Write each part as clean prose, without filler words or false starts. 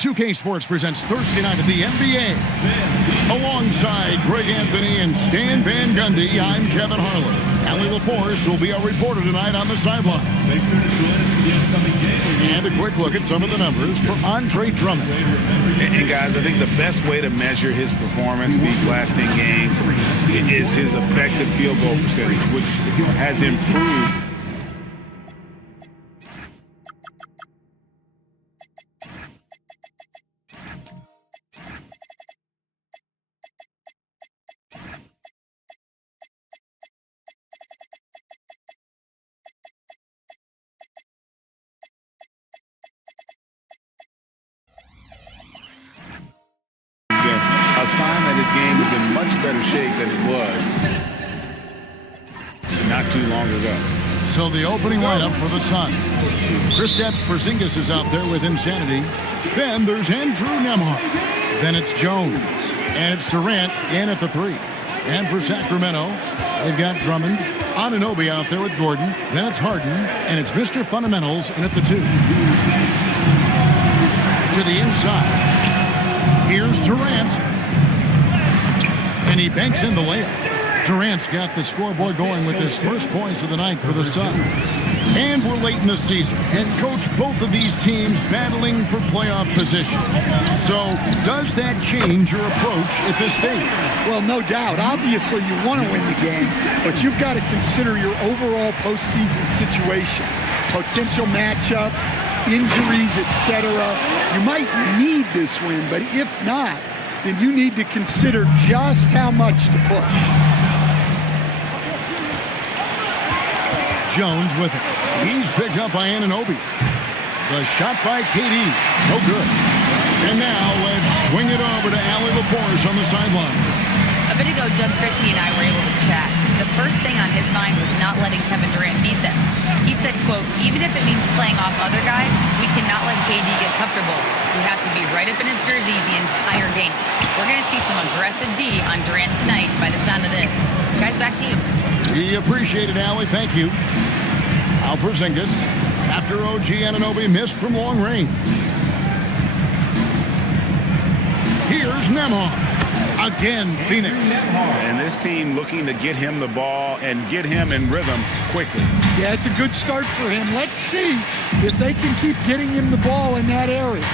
2K Sports presents Thursday night of the NBA. Alongside Greg Anthony and Stan Van Gundy, I'm Kevin Harlan. Allie LaForce will be our reporter tonight on the sideline. And a quick look at some of the numbers for Andre Drummond. And guys, I think the best way to measure his performance these last 10 games is his effective field goal percentage, which has improved. A sign that his game is in much better shape than it was not too long ago. So the opening lineup for the Suns. Kristaps Porzingis is out there with insanity. Then there's Andrew Nembhard. Then it's Jones. And it's Durant in at the 3. And for Sacramento, they've got Drummond. Anunoby out there with Gordon. Then it's Harden. And it's Mr. Fundamentals in at the 2. To the inside. Here's Durant. And he banks in the layup. Durant's got the scoreboard going with his first points of the night for the Suns. And we're late in the season. And, Coach, both of these teams battling for playoff position. So, does that change your approach at this stage? Well, no doubt. Obviously, you want to win the game, but you've got to consider your overall postseason situation. Potential matchups, injuries, etc. You might need this win, but if not, then you need to consider just how much to push. Jones with it. He's picked up by Anunoby. The shot by KD. No good. And now let's swing it over to Allie LaForce on the sideline. A bit ago, Doug Christie and I were able to chat. The first thing on his mind was not letting Kevin Durant beat them. He said, quote, even if it means playing off other guys, we cannot let KD get comfortable. We have to be right up in his jersey the entire game. We're going to see some aggressive D on Durant tonight by the sound of this. Guys, back to you. We appreciate it, Allie. Thank you. Al Porzingis, after OG Anunoby missed from long range. Here's Nembhard. Again, Phoenix. And this team looking to get him the ball and get him in rhythm quickly. Yeah, it's a good start for him. Let's see if they can keep getting him the ball in that area.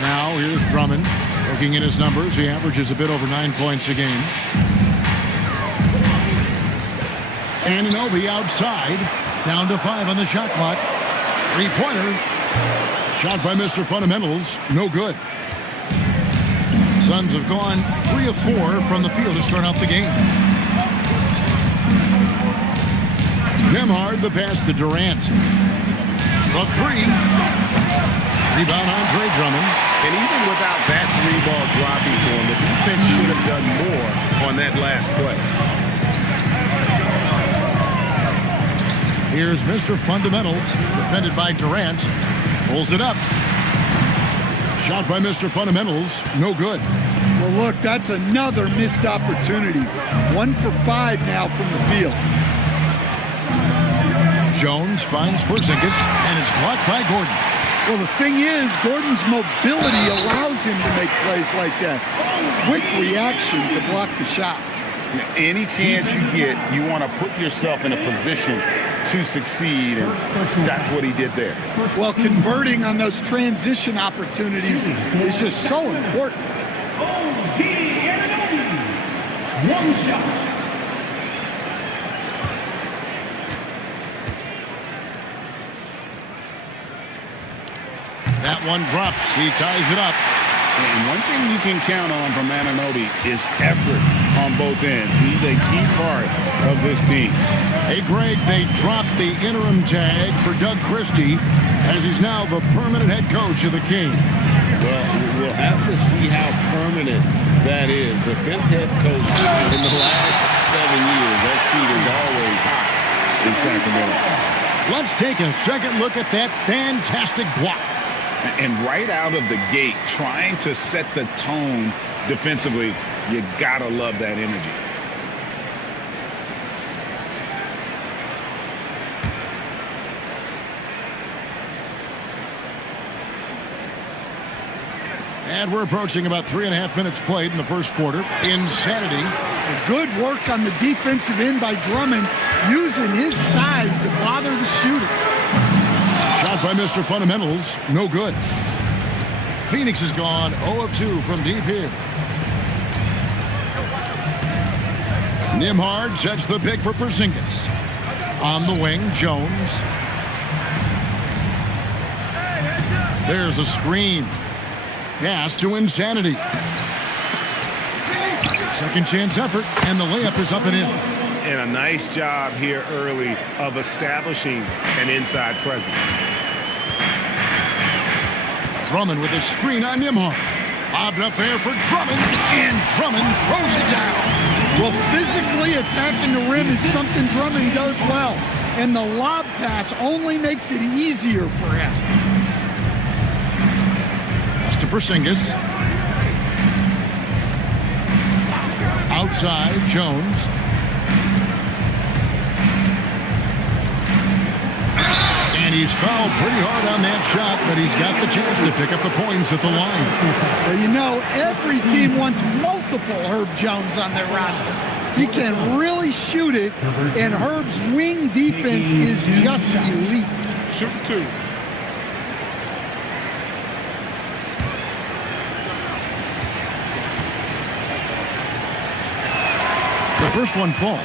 Now, here's Drummond. Looking at his numbers, he averages a bit over 9 points a game. Anunoby outside. Down to 5 on the shot clock. 3-pointer. Shot by Mr. Fundamentals. No good. Suns have gone 3 of 4 from the field to start out the game. Nembhard, the pass to Durant. The 3. Rebound Andre Drummond. And even without that 3-ball dropping for him, the defense should have done more on that last play. Here's Mr. Fundamentals, defended by Durant. Pulls it up. Shot by Mr. Fundamentals, no good. Well, look, that's another missed opportunity. 1 for 5 now from the field. Jones finds Porzingis, and it's blocked by Gordon. Well, the thing is, Gordon's mobility allows him to make plays like that. Quick reaction to block the shot. Any chance you get, you want to put yourself in a position to succeed, and that's what he did there. Well, converting on those transition opportunities is just so important. One shot. That one drops. He ties it up. And one thing you can count on from Anunoby is effort on both ends. He's a key part of this team. Hey, Greg, they dropped the interim tag for Doug Christie as he's now the permanent head coach of the Kings. Well, we'll have to see how permanent that is. The 5th head coach in the last 7 years. That seat is always hot in Sacramento. Let's take a second look at that fantastic block. And right out of the gate, trying to set the tone defensively, you gotta love that energy. And we're approaching about 3.5 minutes played in the first quarter. Insanity. Good work on the defensive end by Drummond, using his size to bother the shooter. Shot by Mr. Fundamentals. No good. Phoenix is gone 0 of 2 from deep here. Nembhard sets the pick for Porzingis. On the wing, Jones. There's a screen. Pass to Insanity. Second chance effort, and the layup is up and in. And a nice job here early of establishing an inside presence. Drummond with a screen on Nembhard. Bobbed up there for Drummond, and Drummond throws it down. Well, physically attacking the rim is something Drummond does well, and the lob pass only makes it easier for him. Pass to Porzingis. Outside, Jones. And he's fouled pretty hard on that shot, but he's got the chance to pick up the points at the line. Well, you know, every team wants multiple Herb Jones on their roster. He can really shoot it, and Herb's wing defense is just elite. Shoot two. The first one falls.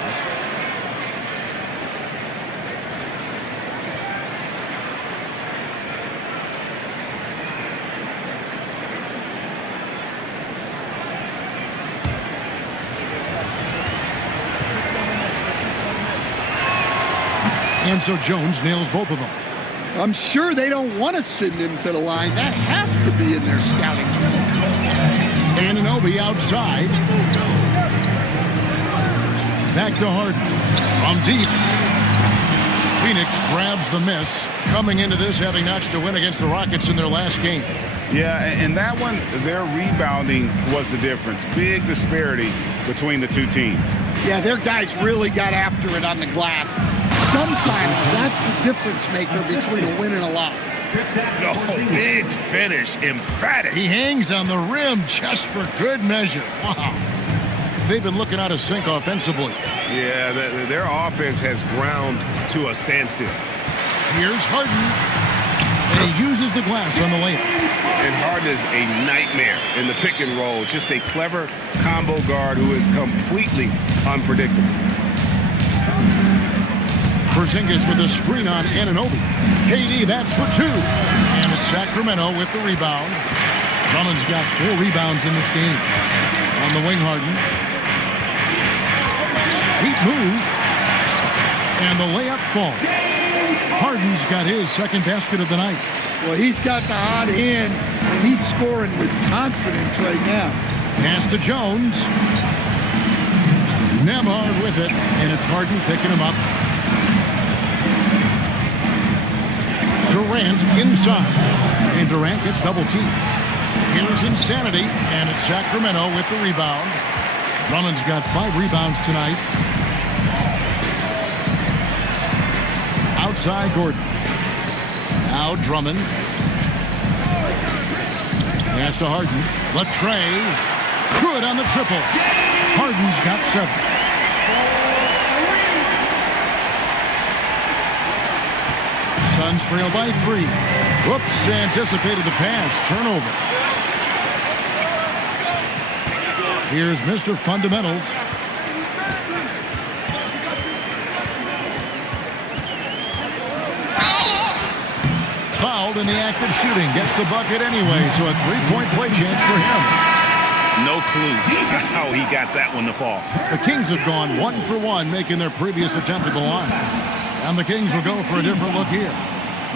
And so Jones nails both of them. I'm sure they don't want to send him to the line. That has to be in their scouting report. Anunoby outside. Back to Harden. From deep. Phoenix grabs the miss. Coming into this having notched a win against the Rockets in their last game. Yeah, and that one, their rebounding was the difference. Big disparity between the two teams. Yeah, their guys really got after it on the glass. Sometimes that's the difference maker between a win and a loss. Oh, big finish, emphatic. He hangs on the rim just for good measure. Wow. They've been looking out of sync offensively. Yeah, their offense has ground to a standstill. Here's Harden. And he uses the glass on the layup. And Harden is a nightmare in the pick and roll. Just a clever combo guard who is completely unpredictable. Porzingis with a screen on Anunoby. KD, that's for two. And it's Sacramento with the rebound. Drummond's got 4 rebounds in this game. On the wing, Harden. Sweet move. And the layup falls. Harden's got his second basket of the night. Well, he's got the hot hand, and he's scoring with confidence right now. Pass to Jones. Nembhard with it, and it's Harden picking him up. Durant inside, and Durant gets double teamed. Here's Insanity, and it's Sacramento with the rebound. Drummond's got 5 rebounds tonight. Outside Gordon. Now Drummond. Pass to Harden. Latrey. Good on the triple. Harden's got 7. Suns trail by 3. Whoops, anticipated the pass. Turnover. Here's Mr. Fundamentals. Fouled in the act of shooting. Gets the bucket anyway, so a 3-point play chance for him. No clue how he got that one to fall. The Kings have gone 1 for 1, making their previous attempt at the line. And the Kings will go for a different look here.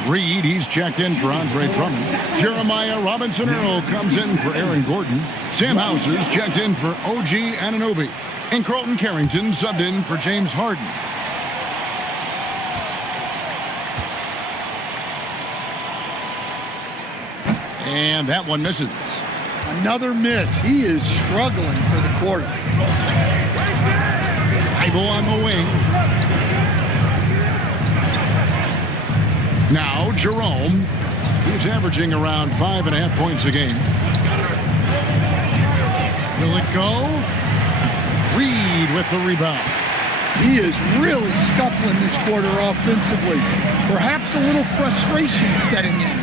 Reed, he's checked in for Andre Drummond. Jeremiah Robinson-Earl comes in for Aaron Gordon. Sam Houser's checked in for OG Anunoby. And Carlton Carrington subbed in for James Harden. And that one misses. Another miss. He is struggling for the quarter. Bible on the wing. Now Jerome. He's averaging around 5.5 points a game. Will it go? Reed with the rebound. He is really scuffling this quarter offensively. Perhaps a little frustration setting in.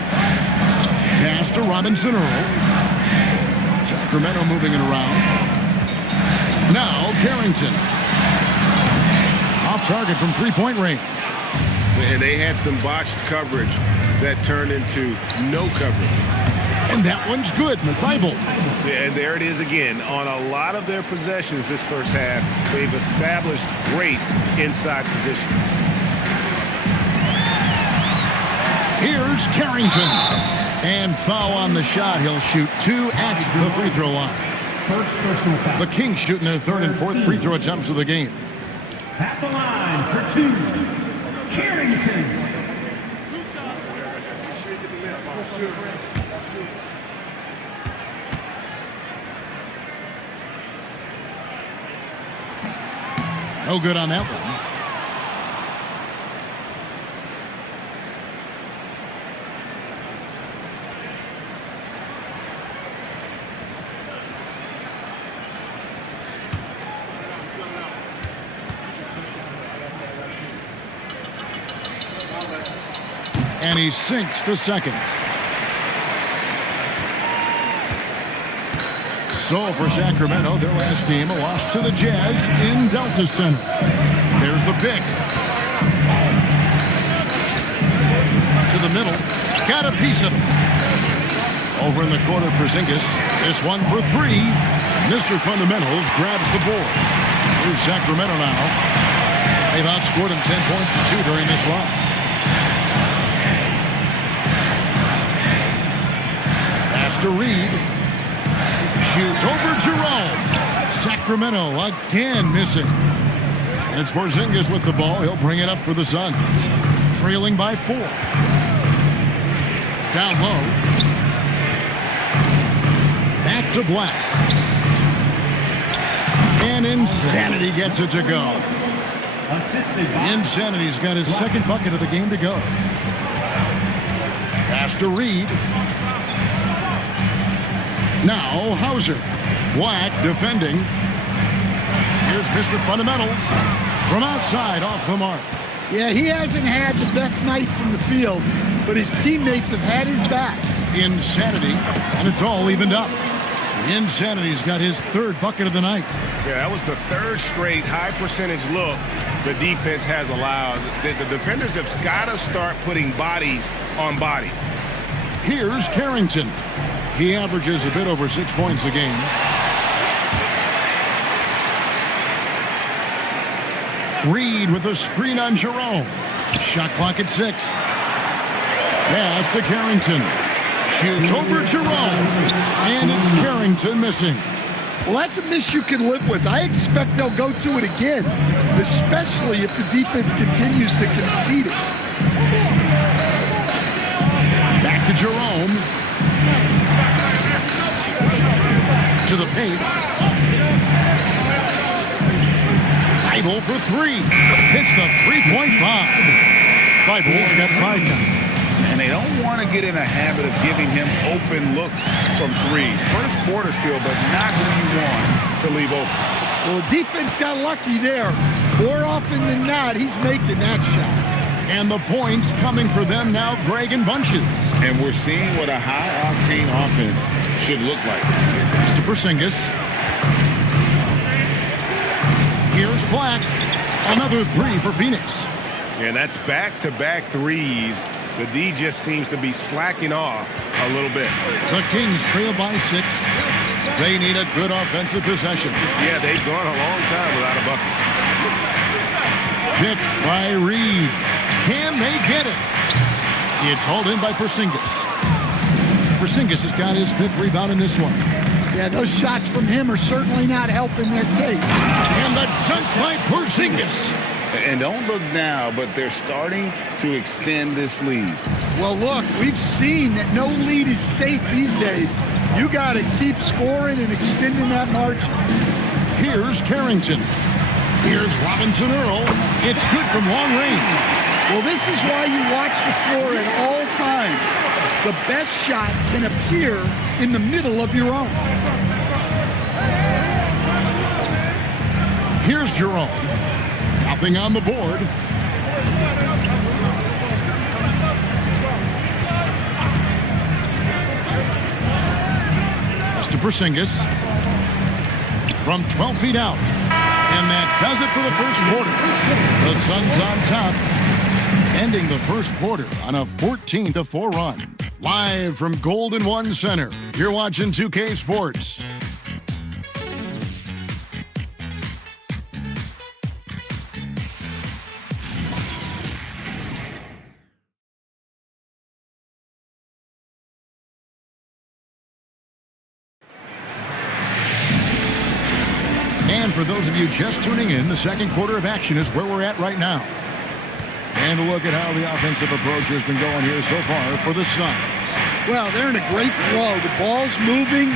Pass to Robinson Earl. Sacramento moving it around. Now Carrington. Off target from three-point range. And they had some botched coverage that turned into no coverage. And that one's good. Bible. And there it is again. On a lot of their possessions this first half, they've established great inside position. Here's Carrington. And foul on the shot. He'll shoot 2 at the free throw line. First personal foul. The Kings shooting their third and fourth free throw attempts of the game. At the line for 2, Carrington. No good on that one. And he sinks the second. So for Sacramento, their last game, a loss to the Jazz in Delta Center. There's the pick. To the middle. Got a piece of it. Over in the corner, Porzingis. This one for 3. Mr. Fundamentals grabs the board. Here's Sacramento now. They've outscored him 10 points to 2 during this run. Pass to Reed. Shoots over Jerome. Sacramento again missing. And it's Porzingis with the ball. He'll bring it up for the Suns. Trailing by 4. Down low. Back to Black. And Insanity gets it to go. Insanity's got his second bucket of the game to go. Pass to Reed. Now Hauser. Black defending. Here's Mr. Fundamentals. From outside, off the mark. Yeah, he hasn't had the best night from the field, but his teammates have had his back. Insanity, and it's all evened up. Insanity's got his third bucket of the night. Yeah, that was the third straight high percentage look the defense has allowed. The defenders have got to start putting bodies on bodies. Here's Carrington. He averages a bit over 6 points a game. Reed with a screen on Jerome. Shot clock at 6. Pass to Carrington. Shoots over Jerome. And it's Carrington missing. Well, that's a miss you can live with. I expect they'll go to it again, especially if the defense continues to concede it. Back to Jerome. To the paint. Bible for 3. Hits the three-point bomb. Bible's got 5 now. And they don't want to get in a habit of giving him open looks from 3. First quarter still, but not who you want to leave open. Well, the defense got lucky there. More often than not, he's making that shot. And the points coming for them now, Greg, in bunches. And we're seeing what a high-octane offense should look like. To Porzingis. Here's Black. Another 3 for Phoenix. And that's back-to-back threes. The D just seems to be slacking off a little bit. The Kings trail by 6. They need a good offensive possession. Yeah, they've gone a long time without a bucket. Pick by Reed. Can they get it? It's hauled in by Porzingis. Porzingis has got his 5th rebound in this one. Yeah, those shots from him are certainly not helping their case. And the dunk by Porzingis. And don't look now, but they're starting to extend this lead. Well, look, we've seen that no lead is safe these days. You got to keep scoring and extending that margin. Here's Carrington. Here's Robinson Earl. It's good from long range. Well, this is why you watch the floor at all times. The best shot can appear in the middle of your own. Here's Jerome. Nothing on the board. Pass to Porzingis. From 12 feet out. And that does it for the first quarter. The Suns on top, ending the first quarter on a 14-4 run. Live from Golden One Center, you're watching 2K Sports. And for those of you just tuning in, the second quarter of action is where we're at right now. And a look at how the offensive approach has been going here so far for the Suns. Well, they're in a great flow. The ball's moving.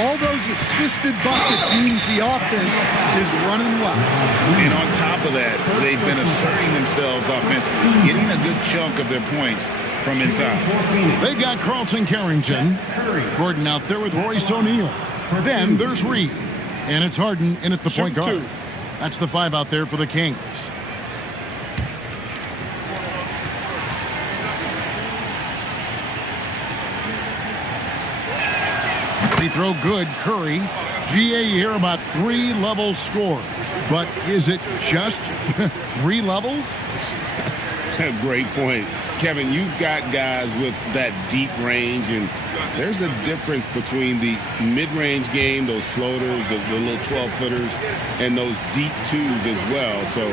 All those assisted buckets means the offense is running well. And on top of that, they've been asserting themselves offensively, getting a good chunk of their points from inside. They've got Carlton Carrington. Gordon out there with Royce O'Neal. Then there's Reed. And it's Harden in at the point guard. That's the 5 out there for the Kings. Free throw good, Curry. GA here about 3 level scores. But is it just 3 levels? Great point. Kevin, you've got guys with that deep range, and there's a difference between the mid-range game, those floaters, the little 12-footers, and those deep twos as well. So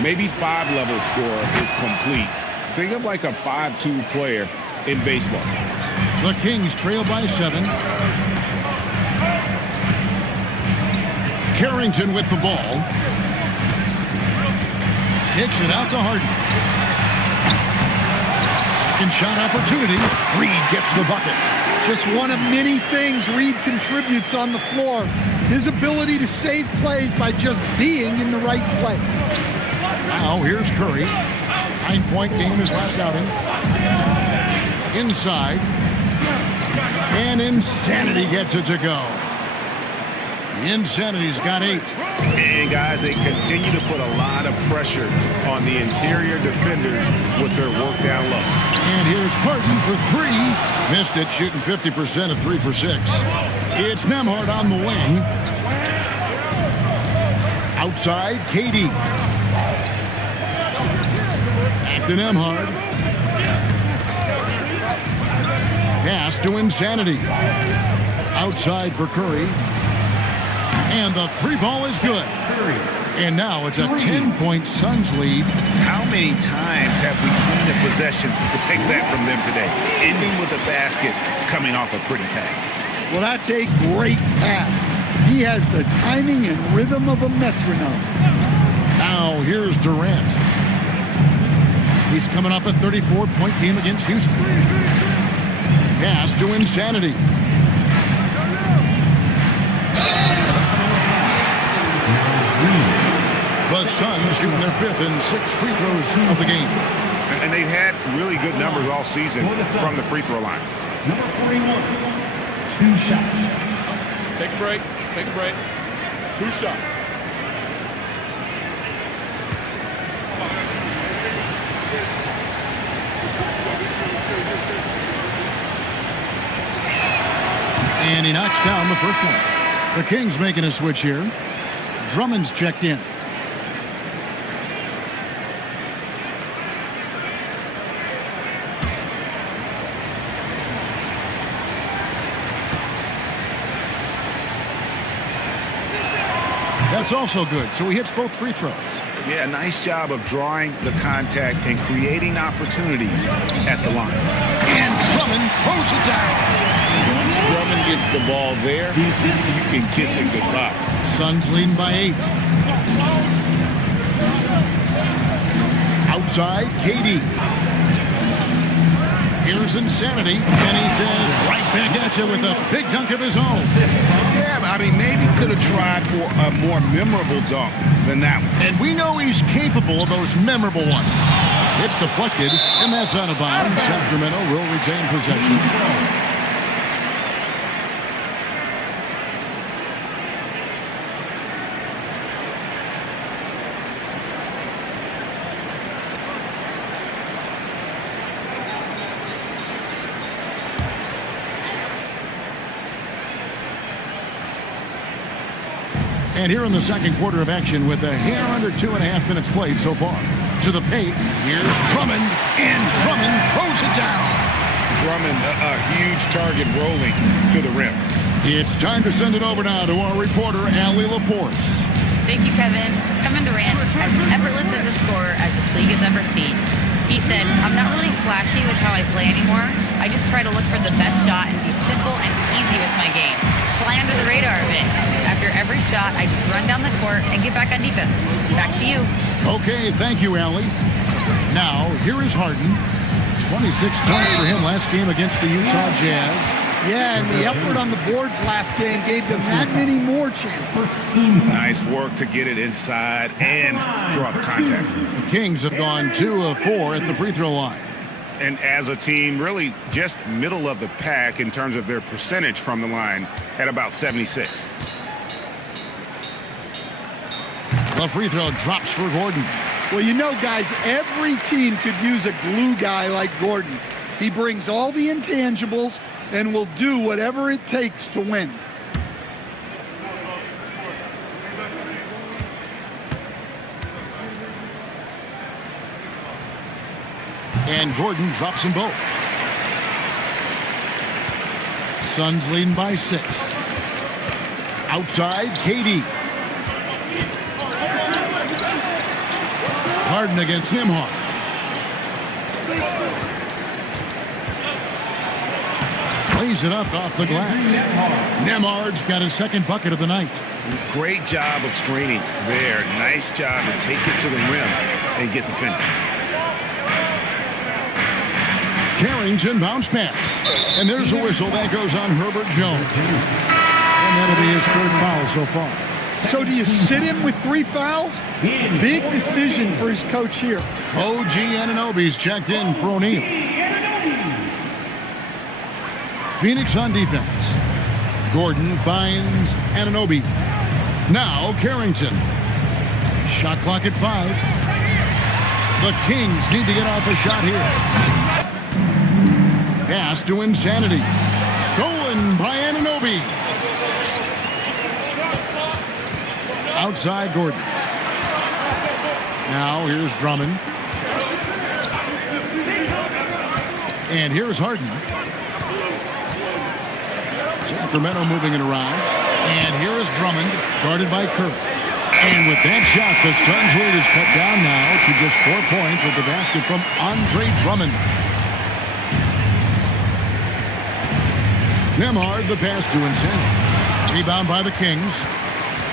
maybe 5-level score is complete. Think of like a 5-2 player in baseball. The Kings trail by 7. Carrington with the ball. Kicks it out to Harden. Second shot opportunity. Reed gets the bucket. Just one of many things Reed contributes on the floor. His ability to save plays by just being in the right place. Now here's Curry. 9-point game his last outing. Inside. And Insanity gets it to go. Insanity's got 8. And guys, they continue to put a lot of pressure on the interior defenders with their work down low. And here's Harden for 3. Missed it, shooting 50% at 3 for 6. It's Nembhard on the wing. Outside, KD. Back to Nembhard. Pass to Insanity. Outside for Curry. And the 3 ball is good. And now it's a 10-point Suns lead. How many times have we seen a possession like that from them today? Ending with a basket, coming off a pretty pass. Well, that's a great pass. He has the timing and rhythm of a metronome. Now here's Durant. He's coming off a 34-point game against Houston. Pass to Insanity. The Suns shooting their 5th and 6th free throws of the game. And they've had really good numbers all season from the free throw line. Number 41, 2 shots. Take a break. Take a break. 2 shots. And he knocks down the first one. The Kings making a switch here. Drummond's checked in. That's also good, so he hits both free throws. Yeah, nice job of drawing the contact and creating opportunities at the line. And Drummond throws it down. Once Drummond gets the ball there, you can kiss it goodbye. Suns leading by 8. Outside, KD. Here's Insanity, and he says right back at you with a big dunk of his own. Yeah, I mean, maybe could have tried for a more memorable dunk than that one. And we know he's capable of those memorable ones. It's deflected, and that's out of bounds. Sacramento will retain possession. And here in the second quarter of action with a hair under 2.5 minutes played so far. To the paint, here's Drummond, and Drummond throws it down. Drummond, a huge target rolling to the rim. It's time to send it over now to our reporter, Allie LaForce. Thank you, Kevin. Kevin Durant, as effortless as a scorer as this league has ever seen. He said, I'm not really flashy with how I play anymore. I just try to look for the best shot and be simple and easy with my game. Fly under the radar a bit. After every shot, I just run down the court and get back on defense. Back to you. Okay, thank you, Allie. Now, here is Harden. 26 points for him last game against the Utah Jazz. Yeah, and the effort on the boards last game gave them that many more chances. Nice work to get it inside and draw the contact. The Kings have gone 2 of 4 at the free throw line. And as a team, really just middle of the pack in terms of their percentage from the line at about 76. The free throw drops for Gordon. Well, you know, guys, every team could use a glue guy like Gordon. He brings all the intangibles and will do whatever it takes to win. And Gordon drops them both. Suns leading by 6. Outside, KD. Harden against Nembhard. Plays it up off the glass. Nembhard's got his second bucket of the night. Great job of screening there. Nice job to take it to the rim and get the finish. Carrington bounce pass. And there's a whistle that goes on Herbert Jones. And that'll be his third foul so far. So do you sit him with 3 fouls? Big decision for his coach here. OG Anunoby's checked in for O'Neal. Phoenix on defense. Gordon finds Anunoby. Now Carrington. Shot clock at 5. The Kings need to get off a shot here. Pass to Insanity. Stolen by Anunoby. Outside Gordon. Now here's Drummond. And here's Harden. Sacramento moving it around. And here is Drummond, guarded by Curry. And with that shot, the Suns' lead is cut down now to just 4 points with the basket from Andre Drummond. Nembhard, the pass to Insanity. Rebound by the Kings.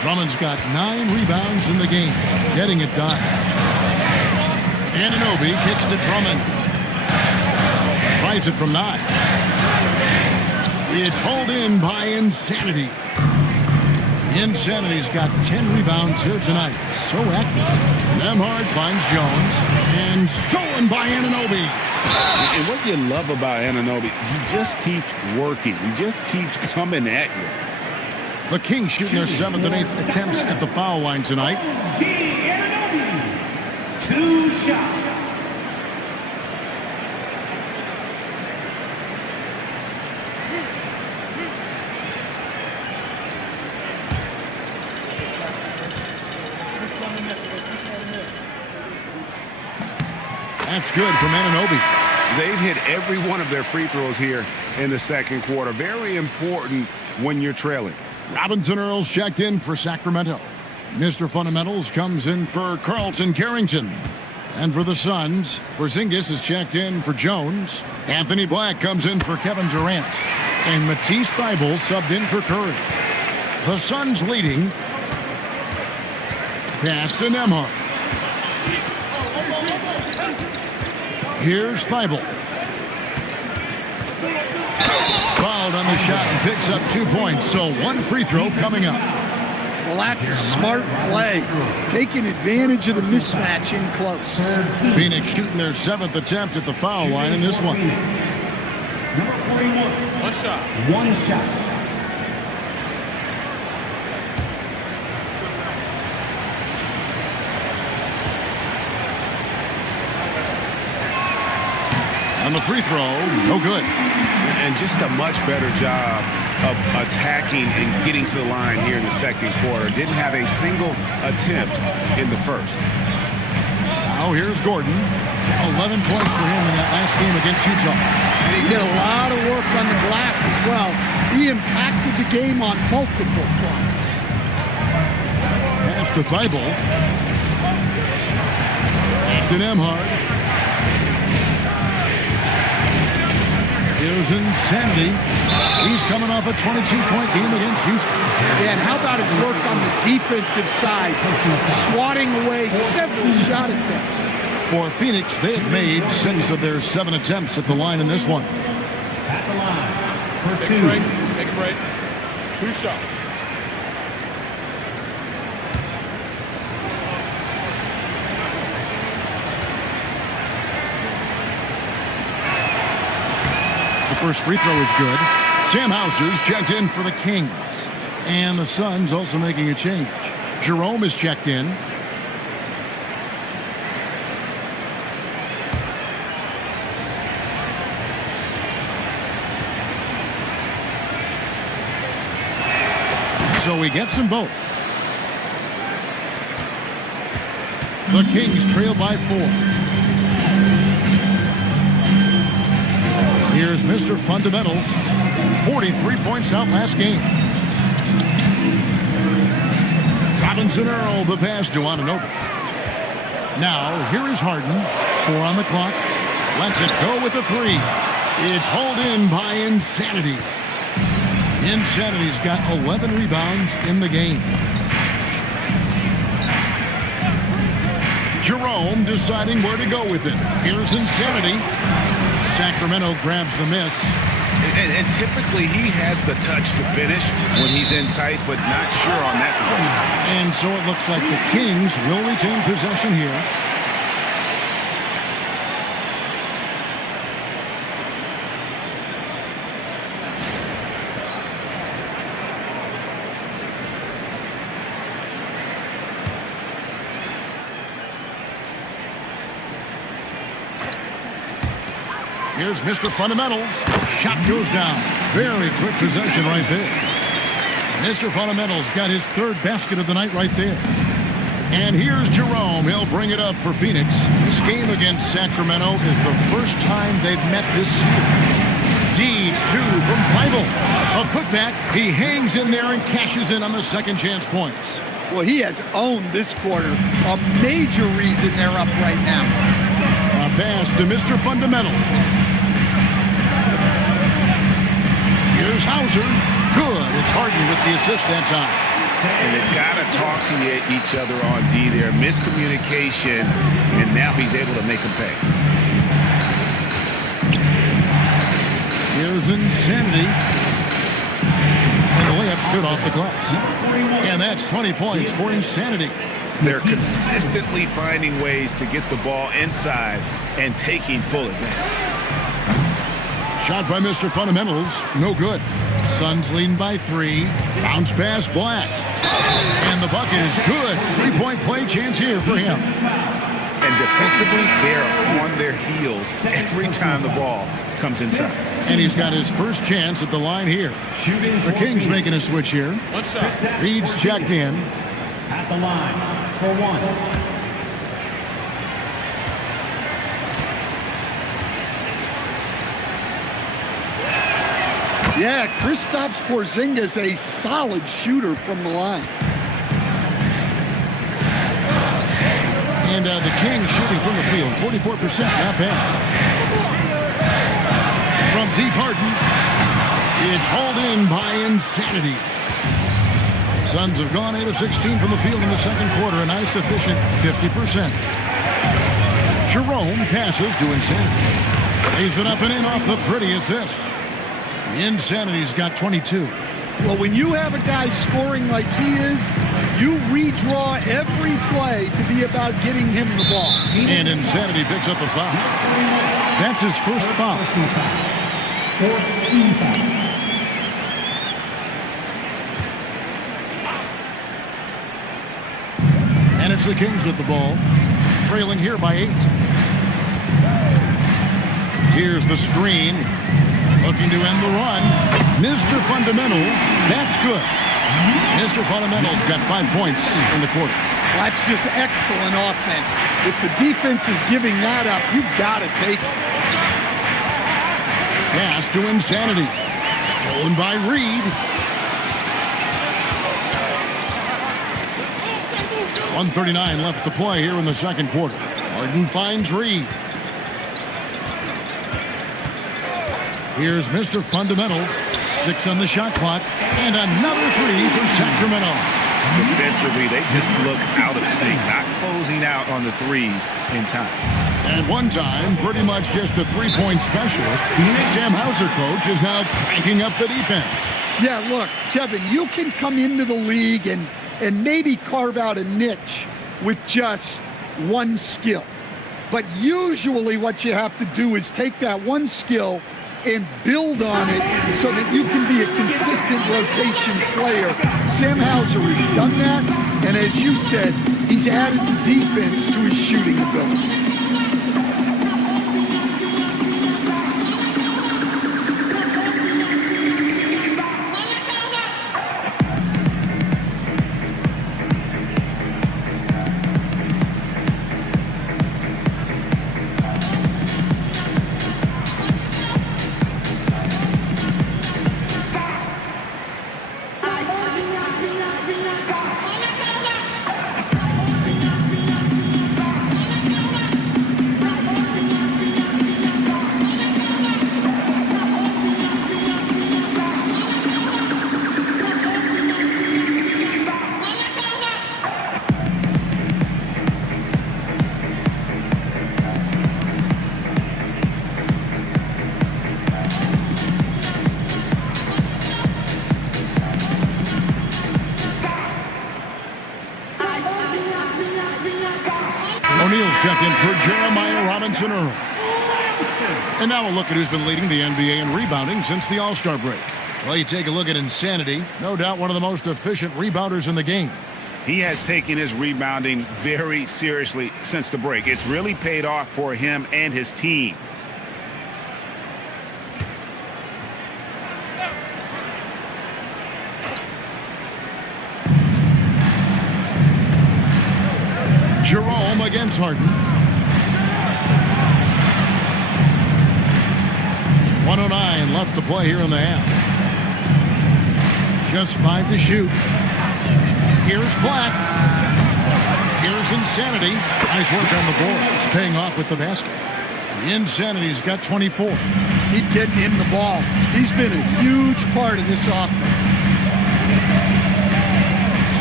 Drummond's got 9 rebounds in the game, getting it done. Anunoby kicks to Drummond. Tries it from 9. It's hauled in by Insanity. Insanity's got 10 rebounds here tonight. So active. Nembhard finds Jones. And stolen by Anunoby. And what you love about Anunoby, he just keeps working. He just keeps coming at you. The Kings shooting their 7th and 8th attempts at the foul line tonight. 2 shots. That's good from Anunoby. They've hit every one of their free throws here in the second quarter. Very important when you're trailing. Robinson Earls checked in for Sacramento. Mr. Fundamentals comes in for Carlton Carrington. And for the Suns, Porzingis is checked in for Jones. Anthony Black comes in for Kevin Durant. And Matisse Thybulle subbed in for Curry. The Suns leading. Pass to Nembhard. Here's Thibault. Fouled on the shot and picks up 2 points. So one free throw coming up. Well, that's a smart play. Taking advantage of the mismatch in close. Phoenix shooting their 7th attempt at the foul line in this one. Number 41. One shot. One shot. On the free throw, no good. And just a much better job of attacking and getting to the line here in the second quarter. Didn't have a single attempt in the first. Now here's Gordon. 11 points for him in that last game against Utah. And he did a lot of work on the glass as well. He impacted the game on multiple fronts. Pass to Thibault. To Nemhard. Here's Insanity. He's coming off a 22-point game against Houston. Yeah, and how about his work on the defensive side? Swatting away several shot attempts. For Phoenix, they have made 6 of their 7 attempts at the line in this one. At the line for Take a break. Take a break. 2 shots. The first free throw is good. Sam Hauser's checked in for the Kings. And the Suns also making a change. Jerome is checked in. So he gets them both. The Kings trail by 4. Here's Mr. Fundamentals. 43 points out last game. Robinson Earl, the pass to Anunoby. Now, here is Harden. 4 on the clock. Lets it go with the 3. It's hauled in by Insanity. Insanity's got 11 rebounds in the game. Jerome deciding where to go with it. Here's Insanity. Sacramento grabs the miss. And typically he has the touch to finish when he's in tight, but not sure on that possession. And so it looks like the Kings will retain possession here. Here's Mr. Fundamentals. Shot goes down. Very quick possession right there. Mr. Fundamentals got his 3rd basket of the night right there. And here's Jerome. He'll bring it up for Phoenix. This game against Sacramento is the first time they've met this year. Deep 2 from Thibault. A putback. He hangs in there and cashes in on the second chance points. Well, he has owned this quarter. A major reason they're up right now. A pass to Mr. Fundamental. Here's Hauser. Good. It's Harden with the assist that time. And they've got to talk to each other on D there. Miscommunication, and now he's able to make them pay. Here's Insanity. And the layup's good off the glass. And that's 20 points for Insanity. They're consistently finding ways to get the ball inside and taking full advantage. Shot by Mr. Fundamentals. No good. Suns leading by 3. Bounce pass Black. And the bucket is good. 3-point play chance here for him. And defensively, they're on their heels every time the ball comes inside. And he's got his first chance at the line here. The Kings making a switch here. One shot. Reed's checked in. At the line for 1. Yeah, Kristaps Porzingis, a solid shooter from the line. And the Kings shooting from the field, 44%, not bad. From deep Harden, it's hauled in by Insanity. Suns have gone 8 of 16 from the field in the second quarter, a nice efficient 50%. Jerome passes to Insanity. Lays it up and in off the pretty assist. Insanity's got 22. Well, when you have a guy scoring like he is, you redraw every play to be about getting him the ball. And Insanity picks up the foul. That's his first foul. 14 foul. And it's the Kings with the ball, trailing here by 8. Here's the screen, looking to end the run. Mr. Fundamentals, that's good. Mr. Fundamentals got 5 points in the quarter. That's just excellent offense. If the defense is giving that up, you've got to take it. Pass to Insanity. Stolen by Reed. 1:39 left to play here in the second quarter. Harden finds Reed. Here's Mr. Fundamentals. 6 on the shot clock. And another 3 for Sacramento. Defensively, they just look out of sync, not closing out on the threes in time. At one time, pretty much just a three-point specialist, Sam Hauser, coach, is now cranking up the defense. Yeah, look, Kevin, you can come into the league and maybe carve out a niche with just one skill. But usually what you have to do is take that one skill and build on it so that you can be a consistent rotation player. Sam Hauser has done that, and as you said, he's added the defense to his shooting ability. O'Neal's check in for Jeremiah Robinson Earl. And now a look at who's been leading the NBA in rebounding since the All-Star break. Well, you take a look at Insanity, no doubt one of the most efficient rebounders in the game. He has taken his rebounding very seriously since the break. It's really paid off for him and his team. Jerome against Harden. 1:09 left to play here in the half. Just 5 to shoot. Here's Black. Here's Insanity. Nice work on the board. It's paying off with the basket. Insanity's got 24. Keep getting him the ball. He's been a huge part of this offense.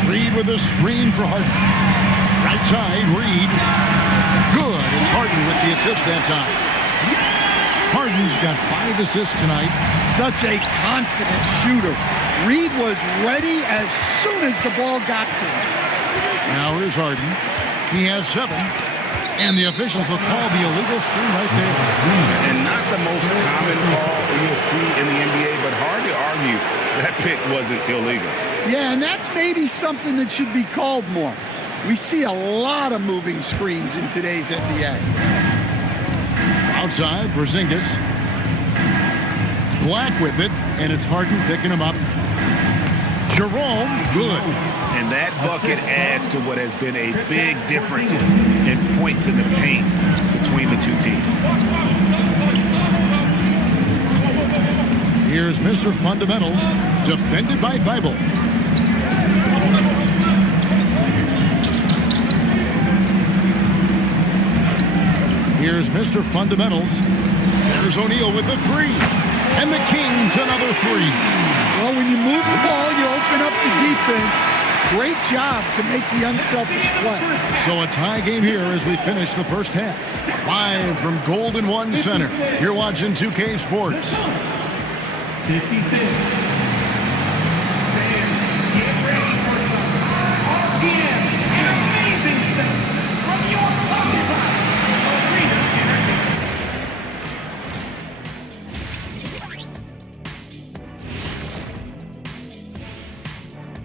Reed with a screen for Harden. Right side, Reed. Good. It's Harden with the assist that time. Harden's got 5 assists tonight. Such a confident shooter. Reed was ready as soon as the ball got to him. Now here's Harden. He has 7. And the officials will call the illegal screen right there. And not the most common call you'll see in the NBA, but hard to argue that pick wasn't illegal. Yeah, and that's maybe something that should be called more. We see a lot of moving screens in today's NBA. Outside, Porzingis. Black with it, and it's Harden picking him up. Jerome, good. And that bucket adds to what has been a big difference in points in the paint between the two teams. Here's Mr. Fundamentals, defended by Thibault. Here's Mr. Fundamentals. There's O'Neal with the 3. And the Kings another 3. Well, when you move the ball, you open up the defense. Great job to make the unselfish play. So a tie game here as we finish the first half. Live from Golden One Center. You're watching 2K Sports. 56. Fans, get ready for some RPM and amazing stuff from your occupied arena entertainment.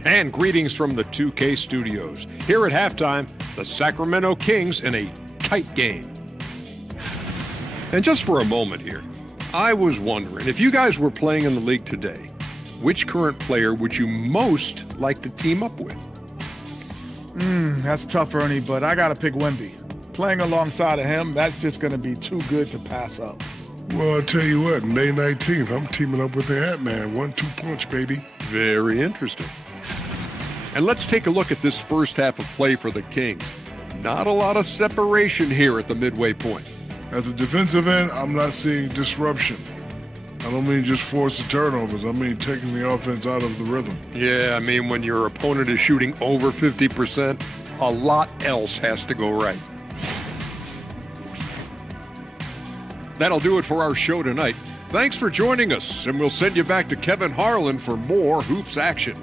And greetings from the 2K studios. Here at halftime, the Sacramento Kings in a tight game. And just for a moment here, I was wondering, if you guys were playing in the league today, which current player would you most like to team up with? That's tough, Ernie, but I got to pick Wemby. Playing alongside of him, that's just going to be too good to pass up. Well, I'll tell you what, May 19th, I'm teaming up with the Ant-Man. 1-2 punch, baby. Very interesting. And let's take a look at this first half of play for the Kings. Not a lot of separation here at the midway point. At the defensive end, I'm not seeing disruption. I don't mean just force the turnovers. I mean taking the offense out of the rhythm. Yeah, I mean, when your opponent is shooting over 50%, a lot else has to go right. That'll do it for our show tonight. Thanks for joining us, and we'll send you back to Kevin Harlan for more hoops action.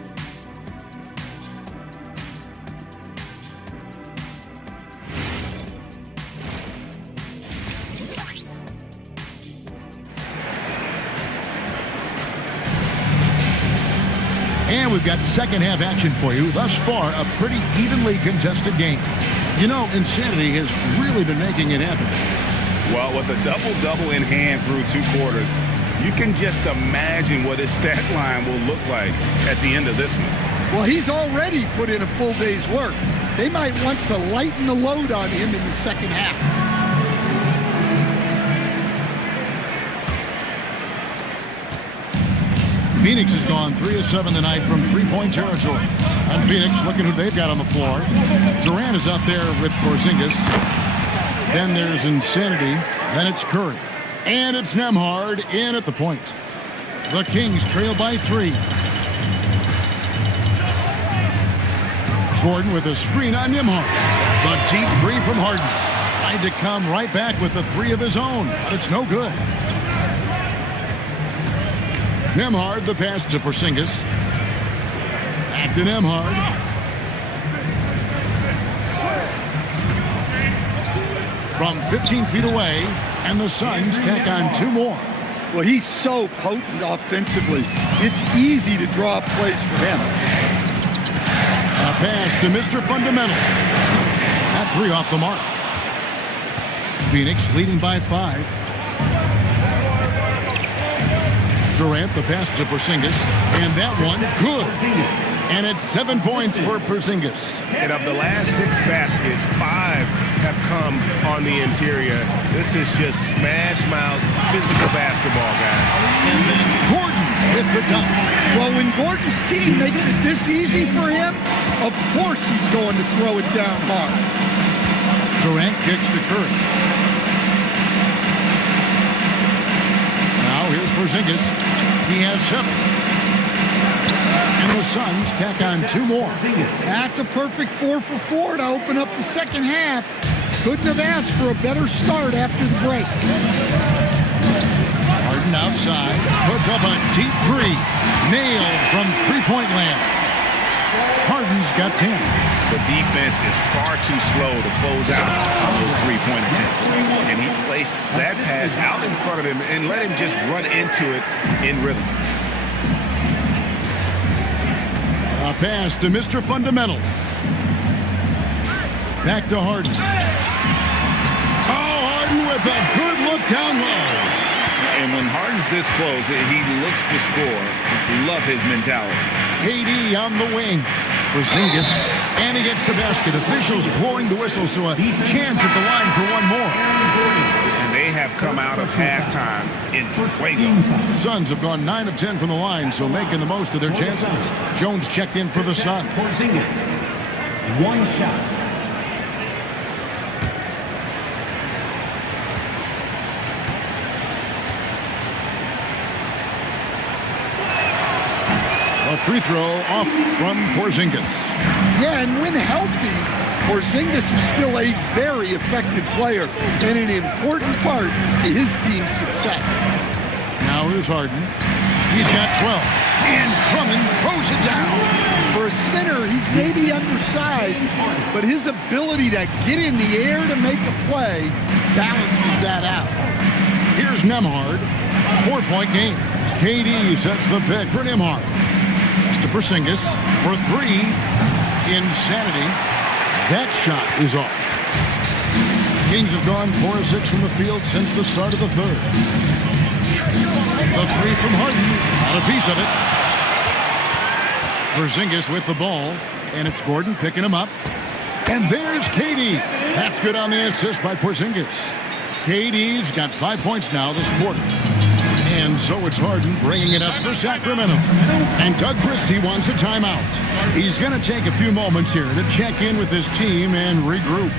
And we've got second half action for you. Thus far, a pretty evenly contested game. You know, insanity has really been making it happen. Well, with a double-double in hand through 2 quarters, you can just imagine what his stat line will look like at the end of this one. Well, he's already put in a full day's work. They might want to lighten the load on him in the second half. Phoenix has gone 3 of 7 tonight from three-point territory. And Phoenix, looking who they've got on the floor. Durant is out there with Porzingis. Then there's Insanity. Then it's Curry. And it's Nembhard in at the point. The Kings trail by 3. Gordon with a screen on Nembhard. The deep 3 from Harden. Tried to come right back with the 3 of his own, but it's no good. Nembhard, the pass to Porzingis. Back to Nembhard. From 15 feet away, and the Suns tack on 2 more. Well, he's so potent offensively. It's easy to draw up plays for him. A pass to Mr. Fundamental. That 3 off the mark. Phoenix leading by 5. Durant, the pass to Porzingis, and that one, good. And it's 7 points for Porzingis. And of the last 6 baskets, 5 have come on the interior. This is just smash mouth physical basketball, guys. And then Gordon with the dunk. Well, when Gordon's team makes it this easy for him, of course he's going to throw it down hard. Durant kicks to Curry. Now here's Porzingis. He has 7. And the Suns tack on 2 more. That's a perfect 4 for 4 to open up the second half. Couldn't have asked for a better start after the break. Harden outside, puts up a deep 3. Nailed from three-point land. Harden's got 10. The defense is far too slow to close out on those three-point attempts. And he placed that pass out in front of him and let him just run into it in rhythm. A pass to Mr. Fundamental. Back to Harden. Oh, Harden with a good look down low. And when Harden's this close, he looks to score. Love his mentality. KD on the wing. Porzingis, and he gets the basket. Officials blowing the whistle, so a chance at the line for 1 more. And they have come out of halftime in fuego. Suns have gone 9 of 10 from the line, so making the most of their chances. Jones checked in for the Suns. 1 shot. The free throw off from Porzingis. Yeah, and when healthy, Porzingis is still a very effective player and an important part to his team's success. Now here's Harden. He's got 12. And Drummond throws it down. For a center, he's maybe undersized, but his ability to get in the air to make a play balances that out. Here's Nembhard. 4-point game. KD sets the pick for Nembhard. Pass to Porzingis for three. Insanity. That shot is off. Kings have gone 4 of 6 from the field since the start of the third. The three from Harden. Not a piece of it. Porzingis with the ball, and it's Gordon picking him up. And there's KD. That's good on the assist by Porzingis. KD's got 5 points now this quarter. And so it's Harden bringing it up for Sacramento. And Doug Christie wants a timeout. He's going to take a few moments here to check in with his team and regroup.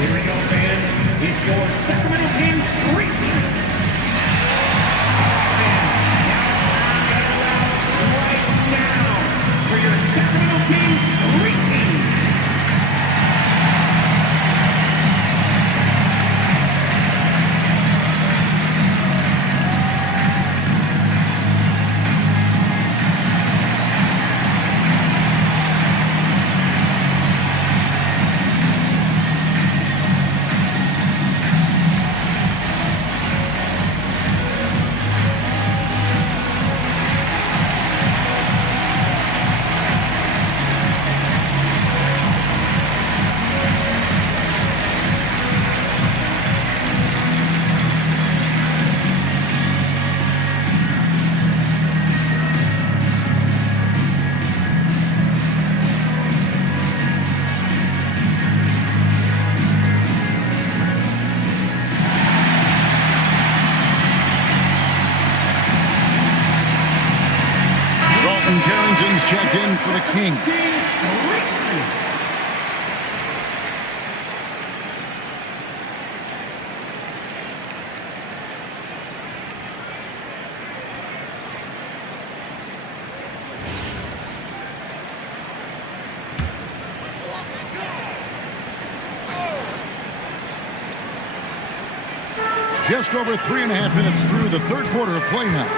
Here we go, fans. It's your Sacramento Kings Street Team. Right now for your Sacramento Kings Street Team. Carrington's checked in for the Kings. Just over 3.5 minutes through the third quarter of play now.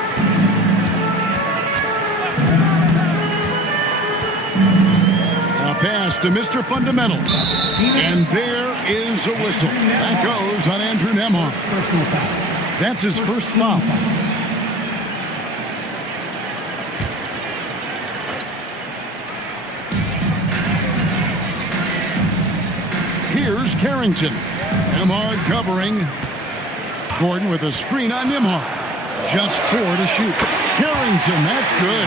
Pass to Mr. Fundamental. And there is a whistle. That goes on Andrew Nembhard. That's his first foul. Here's Carrington. Nembhard covering. Gordon with a screen on Nembhard. Just 4 to shoot. Carrington, that's good.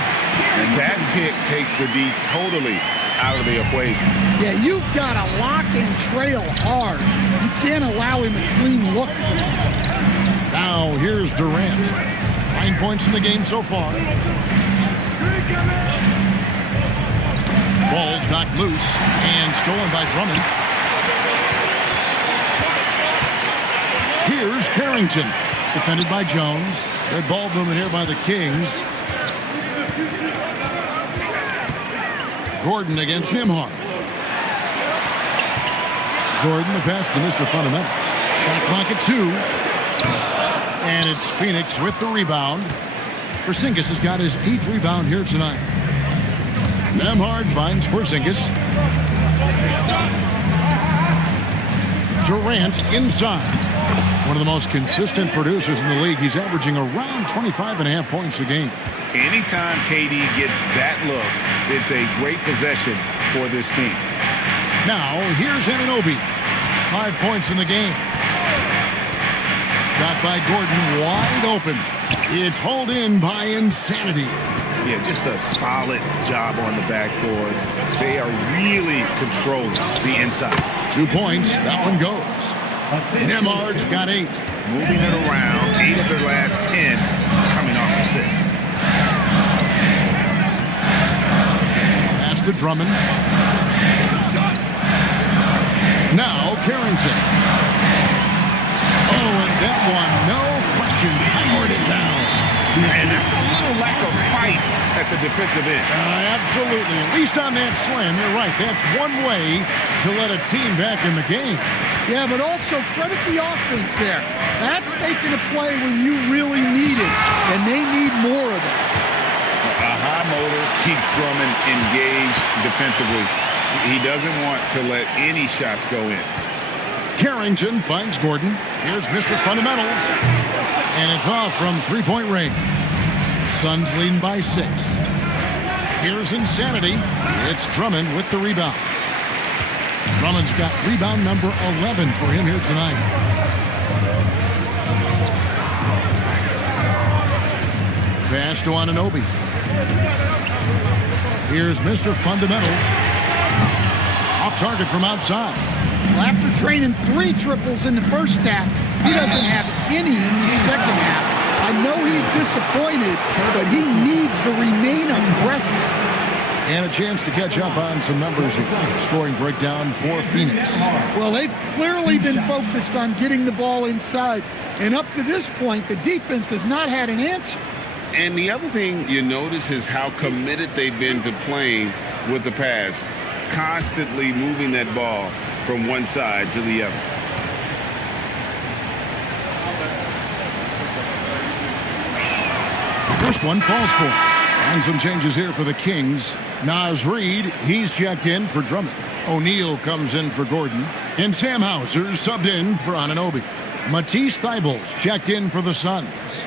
And that pick takes the D totally out of the equation. Yeah, you've got to lock and trail hard. You can't allow him a clean look. Now here's Durant. 9 points in the game so far. Ball's knocked loose and stolen by Drummond. Here's Carrington. Defended by Jones. Good ball movement here by the Kings. Gordon against Nembhard. Gordon, the pass to Mr. Fundamentals. Shot clock at 2. And it's Phoenix with the rebound. Porzingis has got his 8th rebound here tonight. Nembhard finds Porzingis. Durant inside. One of the most consistent producers in the league. He's averaging around 25.5 points a game. Anytime KD gets that look, it's a great possession for this team. Now, here's Anunoby. 5 points in the game. Shot by Gordon, wide open. It's hauled in by Insanity. Yeah, just a solid job on the backboard. They are really controlling the inside. 2 points, that one goes. Nembhard's got 8. Moving it around, 8 of their last 10 coming off assists. Pass to Drummond. Now Carrington. Oh, and that one, no question, hammered it down. And that's a little lack of fight at the defensive end. Absolutely. At least on that slam, you're right. That's one way to let a team back in the game. Yeah, but also credit the offense there. That's making a play when you really need it, and they need more of it. A high motor keeps Drummond engaged defensively. He doesn't want to let any shots go in. Carrington finds Gordon. Here's Mr. Fundamentals. And it's off from three-point range. Suns leading by 6. Here's Insanity. It's Drummond with the rebound. Drummond's got rebound number 11 for him here tonight. Pass to Anunoby. Here's Mr. Fundamentals. Off target from outside. Well, after draining 3 triples in the first half, he doesn't have any in the second half. I know he's disappointed, but he needs to remain aggressive. And a chance to catch up on some numbers of scoring breakdown for Phoenix. Well, they've clearly been focused on getting the ball inside. And up to this point, the defense has not had an answer. And the other thing you notice is how committed they've been to playing with the pass, constantly moving that ball from one side to the other. First one falls for. And some changes here for the Kings. Naz Reid, he's checked in for Drummond. O'Neal comes in for Gordon. And Sam Hauser subbed in for Anunoby. Matisse Thybulle's checked in for the Suns.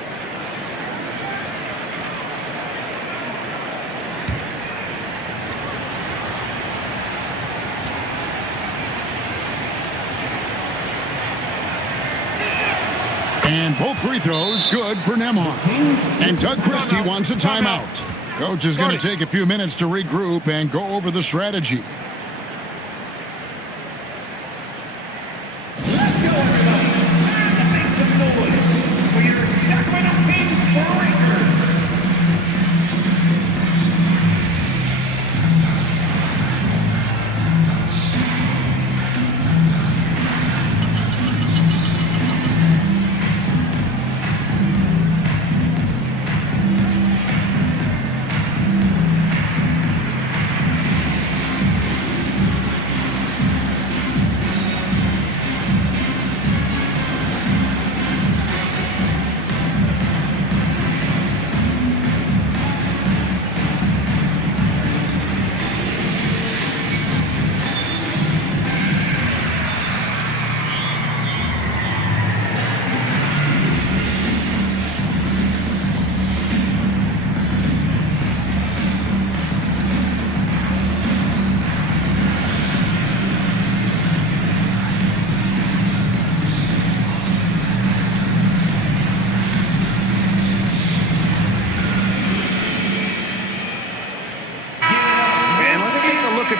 And both free throws good for Nembhard. And Doug Christie wants a timeout. Coach is going to take a few minutes to regroup and go over the strategy. Let's go, everybody. Time to make some noise for your Sacramento Kings breaker.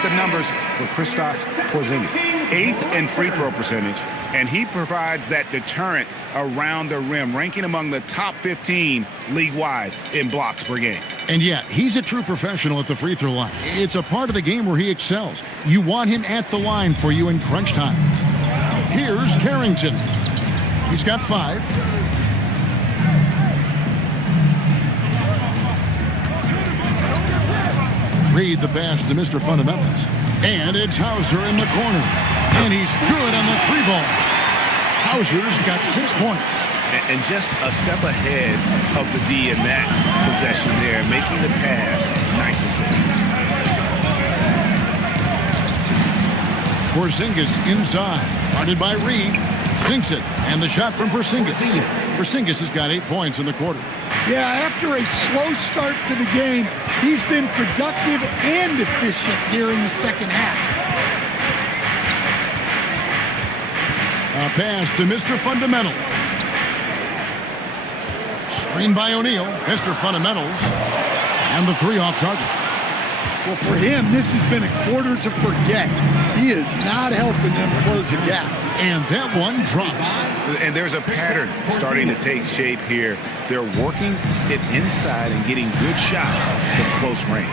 The numbers for Kristaps Porzingis. 8th in free throw percentage, and he provides that deterrent around the rim, ranking among the top 15 league-wide in blocks per game. And yet, he's a true professional at the free throw line. It's a part of the game where he excels. You want him at the line for you in crunch time. Here's Carrington. He's got 5. Read the pass to Mr. Fundamentals. And it's Hauser in the corner. And he's good on the 3-ball. Hauser's got 6 points. And just a step ahead of the D in that possession there, making the pass. Nice assist. Porzingis inside. Guarded by Reid. Sinks it. And the shot from Porzingis. Porzingis has got 8 points in the quarter. Yeah, after a slow start to the game, he's been productive and efficient here in the second half. A pass to Mr. Fundamental. Screen by O'Neal. Mr. Fundamentals. And the 3 off target. Well, for him, this has been a quarter to forget. He is not helping them close the gap. And that one drops. And there's a pattern starting to take shape here. They're working it inside and getting good shots from close range.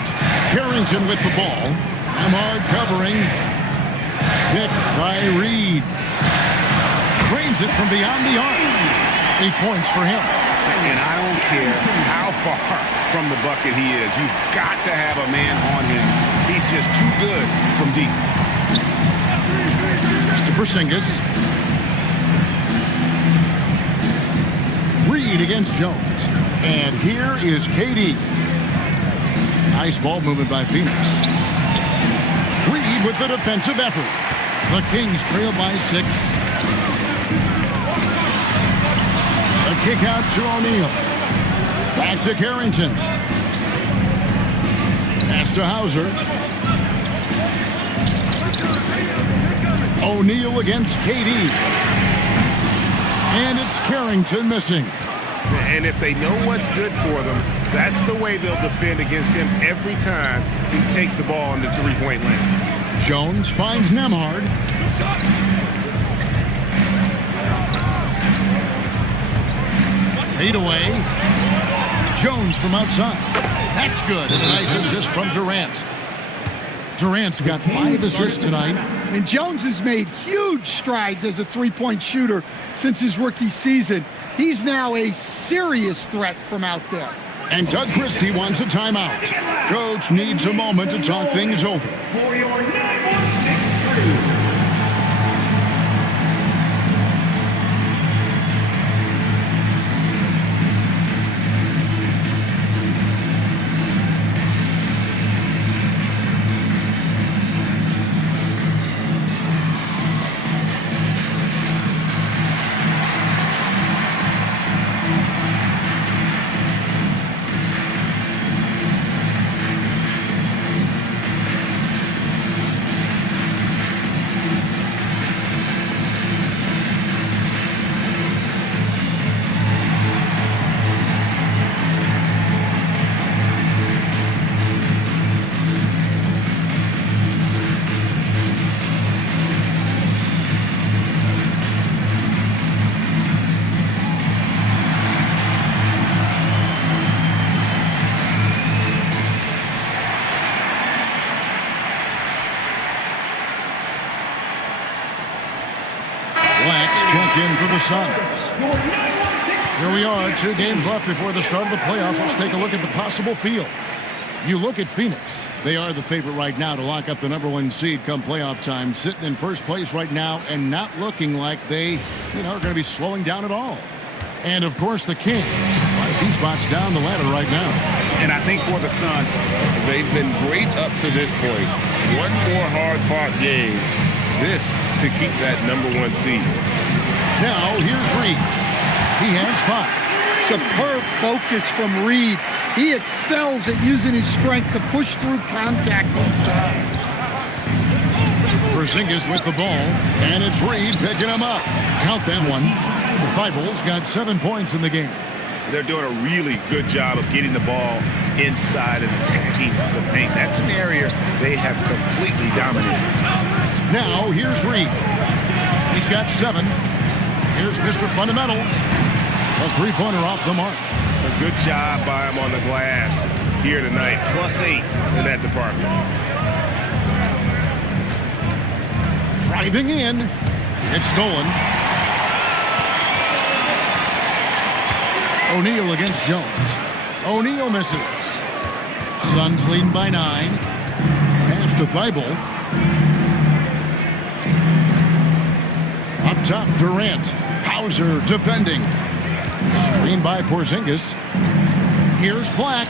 Carrington with the ball. Nembhard covering. Hit by Reid. Cranes sends it from beyond the arc. 8 points for him. And I don't care how far from the bucket he is. You've got to have a man on him. He's just too good from deep. To Porzingis. Reed against Jones. And here is KD. Nice ball movement by Phoenix. Reed with the defensive effort. The Kings trail by 6. A kick out to O'Neal. Back to Carrington. Pass to Hauser. O'Neal against KD. And it's Carrington missing. And if they know what's good for them, that's the way they'll defend against him every time he takes the ball in the three-point lane. Jones finds Nemhard. Fade away. Jones from outside. That's good. And a nice assist from Durant. Durant's got 5 assists tonight. And Jones has made huge strides as a three-point shooter since his rookie season. He's now a serious threat from out there. And Doug Christie wants a timeout. Coach needs a moment to talk things over. For your 916 crew. Check in for the Suns. Here we are, 2 games left before the start of the playoffs. Let's take a look at the possible field. You look at Phoenix. They are the favorite right now to lock up the #1 seed come playoff time, sitting in first place right now and not looking like they, are going to be slowing down at all. And, of course, the Kings. Quite a few spots down the ladder right now. And I think for the Suns, They've been great up to this point. One more hard-fought game. This to keep that #1 seed. Now, here's Reed. He has 5. Superb focus from Reed. He excels at using his strength to push through contact inside. Porzingis with the ball, and it's Reed picking him up. Count that one. The Bibles got 7 points in the game. they're doing a really good job of getting the ball inside and attacking the paint. That's an area they have completely dominated. Now, here's Reed. He's got 7. Here's Mr. Fundamentals. A three-pointer off the mark. A good job by him on the glass here tonight. +8 in that department. Driving in. It's stolen. O'Neal against Jones. O'Neal misses. Suns leading by 9. Pass to Thibault. Up top, Durant. Hauser defending. Screen by Porzingis. Here's Black.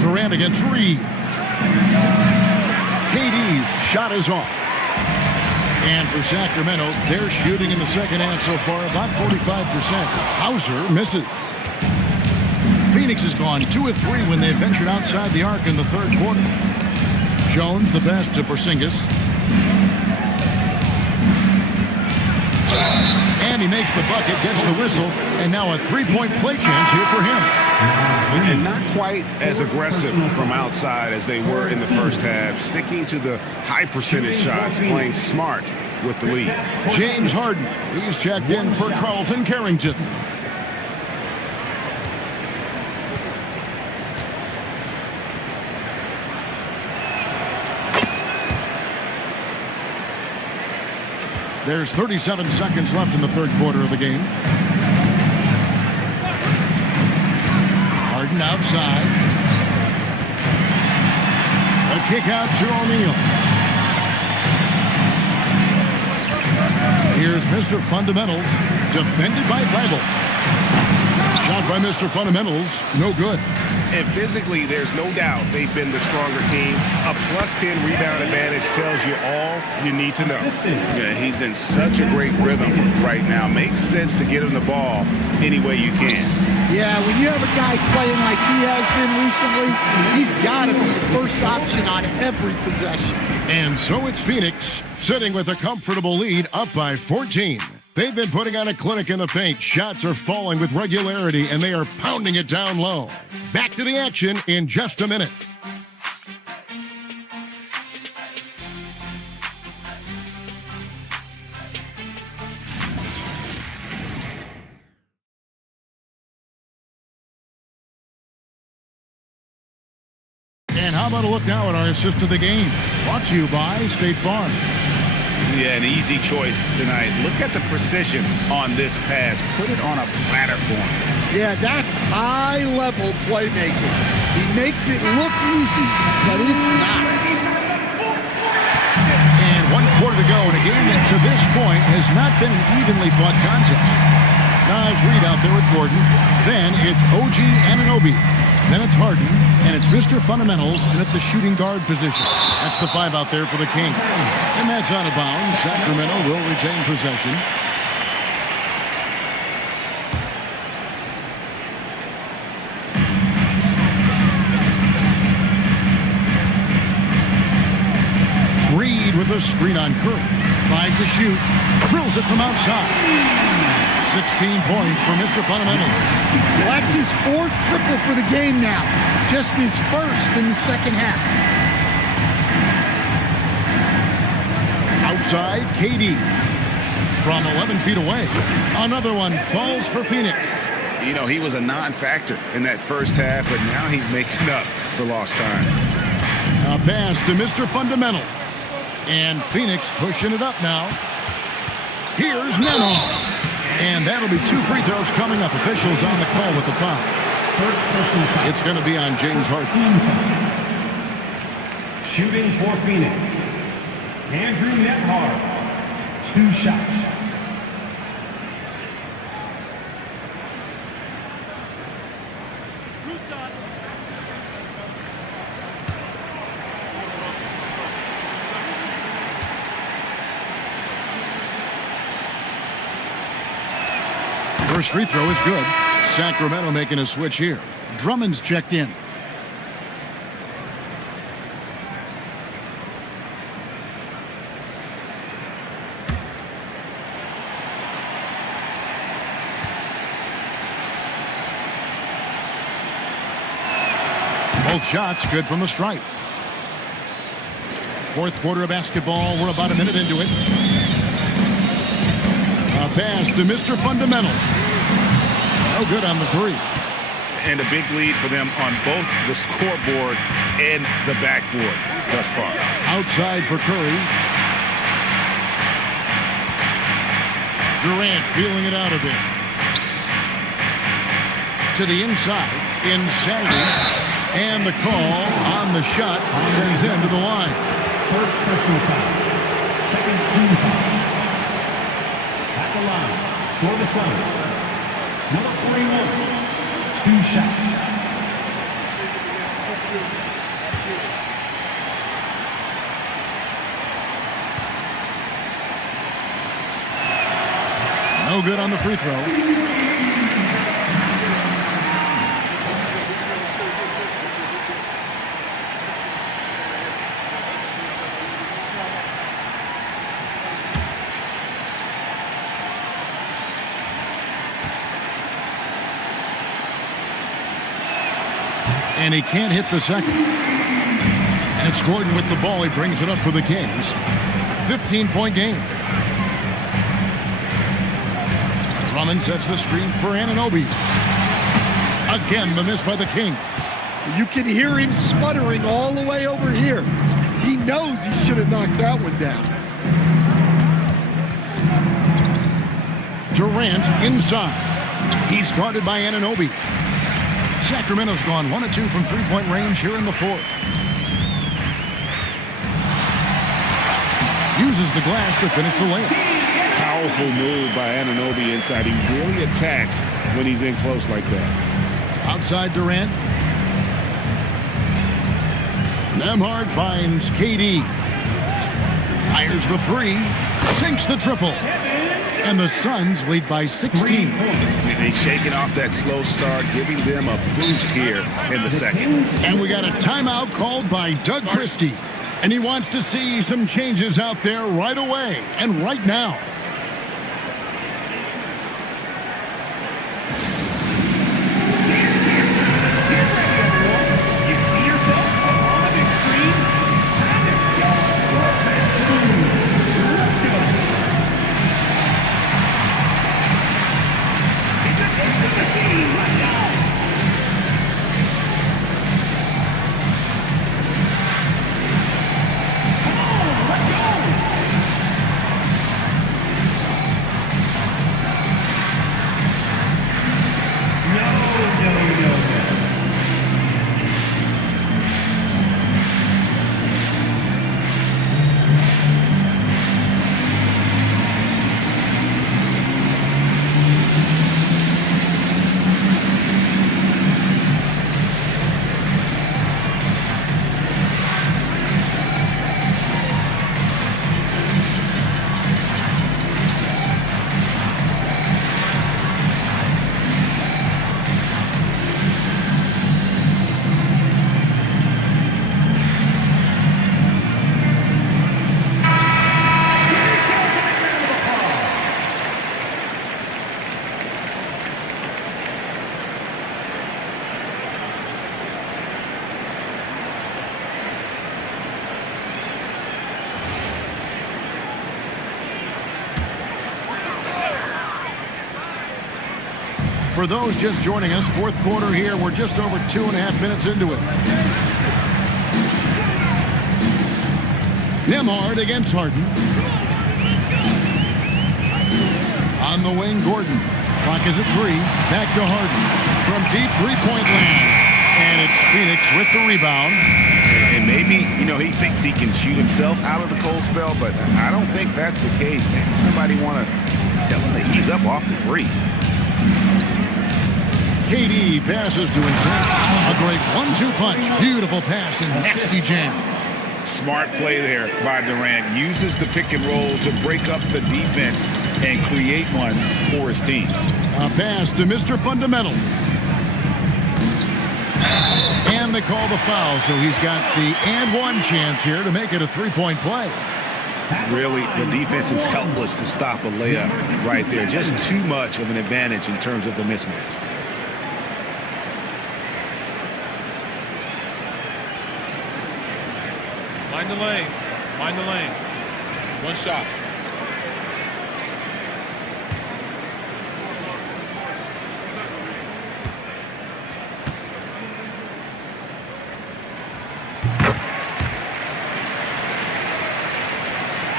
Durant against Reed. KD's shot is off. And for Sacramento, they're shooting in the second half so far about 45%. Hauser misses. Phoenix has gone 2 of 3 when they ventured outside the arc in the third quarter. Jones, the pass to Porzingis. And he makes the bucket, gets the whistle, and now a three-point play chance here for him. And not quite as aggressive from outside as they were in the first half, sticking to the high percentage shots, playing smart with the lead. James Harden, he's checked in for Carlton Carrington. There's 37 seconds left in the third quarter of the game. Harden outside. A kick out to O'Neal. Here's Mr. Fundamentals, defended by Thibault. Shot by Mr. Fundamentals, no good. And physically, there's no doubt they've been the stronger team. A +10 rebound advantage tells you all you need to know. Yeah, he's in such a great rhythm right now. Makes sense to get him the ball any way you can. Yeah, when you have a guy playing like he has been recently, he's got to be the first option on every possession. And so it's Phoenix, sitting with a comfortable lead, up by 14. They've been putting on a clinic in the paint. Shots are falling with regularity, and they are pounding it down low. Back to the action in just a minute. And how about a look now at our assist of the game? Brought to you by State Farm. Yeah, an easy choice tonight. Look at the precision on this pass. Put it on a platter for him. Yeah, that's high-level playmaking. He makes it look easy, but it's not. And 1 quarter to go in a game that to this point has not been an evenly fought contest. Nice read out there with Gordon. Then it's OG Anunoby. Then it's Harden, and it's Mr. Fundamentals, and at the shooting guard position. That's the 5 out there for the Kings. And that's out of bounds. Sacramento will retain possession. Reed with a screen on Curry. 5 to shoot. Drills it from outside. 16 points for Mr. Fundamentals. That's his 4th triple for the game now. Just his 1st in the second half. Outside, KD. From 11 feet away. Another one falls for Phoenix. You know, he was a non-factor in that first half, but now he's making up for lost time. A pass to Mr. Fundamental. And Phoenix pushing it up now. Here's Nemo. And that'll be 2 free throws coming up. Officials on the call with the foul. First personal foul. It's going to be on James Harden. Shooting for Phoenix, Andrew Nembhard. 2 shots. First free throw is good. Sacramento making a switch here. Drummond's checked in. Both shots good from the stripe. 4th quarter of basketball. We're about a minute into it. A pass to Mr. Fundamental. No good on the 3. And a big lead for them on both the scoreboard and the backboard thus far. Outside for Curry. Durant feeling it out a bit. To the inside. Insanity. And the call on the shot sends him to the line. First personal foul. Second team foul. At the line for the Suns. Number 41. 2 shots. No good on the free throw. And he can't hit the second. And it's Gordon with the ball. He brings it up for the Kings. 15-point game. Drummond sets the screen for Anunoby. Again, the miss by the Kings. You can hear him sputtering all the way over here. He knows he should have knocked that one down. Durant inside. He's guarded by Anunoby. Sacramento's gone 1 of 2 from three-point range here in the fourth. Uses the glass to finish the layup. Powerful move by Anunoby inside. He really attacks when he's in close like that. Outside Durant. Nembhard finds KD. Fires the three. Sinks the triple. And the Suns lead by 16. They're shaking off that slow start, giving them a boost here in the second. And we got a timeout called by Doug Christie. And he wants to see some changes out there right away and right now. For those just joining us, fourth quarter here. We're just over 2.5 minutes into it. Nembhard against Harden. On the wing, Gordon. Clock is at 3. Back to Harden. From deep three-point land. And it's Phoenix with the rebound. And maybe, he thinks he can shoot himself out of the cold spell, but I don't think that's the case. Maybe somebody want to tell him to ease up off the threes. KD passes to inside. A great 1-2 punch. Beautiful pass and nasty jam. Smart play there by Durant. Uses the pick and roll to break up the defense and create one for his team. A pass to Mr. Fundamental. And they call the foul, so he's got the and one chance here to make it a three-point play. Really, the defense is helpless to stop a layup right there. Just too much of an advantage in terms of the mismatch. Mind the lanes. Mind the lanes. One shot.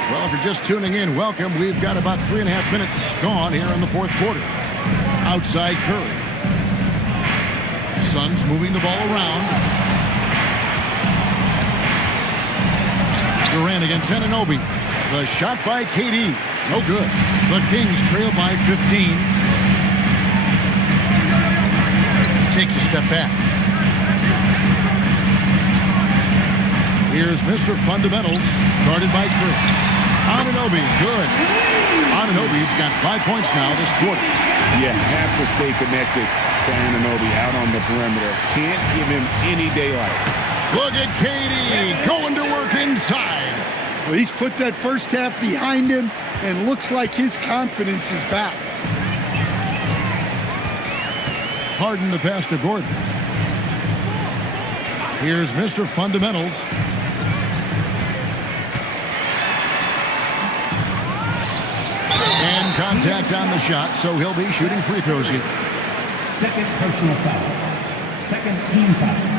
Well, if you're just tuning in, welcome. We've got about 3.5 minutes gone here in the fourth quarter. Outside Curry. Suns moving the ball around. Durant against Anunoby. The shot by KD. No good. The Kings trail by 15. Takes a step back. Here's Mr. Fundamentals, guarded by Curry. Anunoby, good. Anunoby's got 5 points now this quarter. You have to stay connected to Anunoby out on the perimeter. Can't give him any daylight. Look at KD going to work inside. Well, he's put that first half behind him and looks like his confidence is back. Harden the pass to Gordon. Here's Mr. Fundamentals. And contact on the shot, so he'll be shooting free throws here. Second personal foul. Second team foul.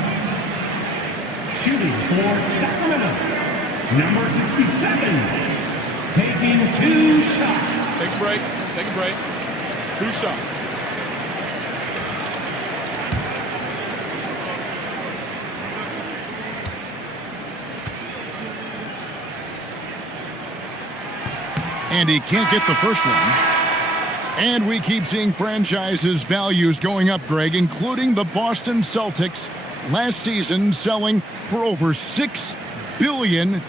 Shooting for Sacramento. Number 67. Taking 2 shots. Take a break. Take a break. 2 shots. And he can't get the first one. And we keep seeing franchises' values going up, Greg, including the Boston Celtics last season selling for over $6 billion.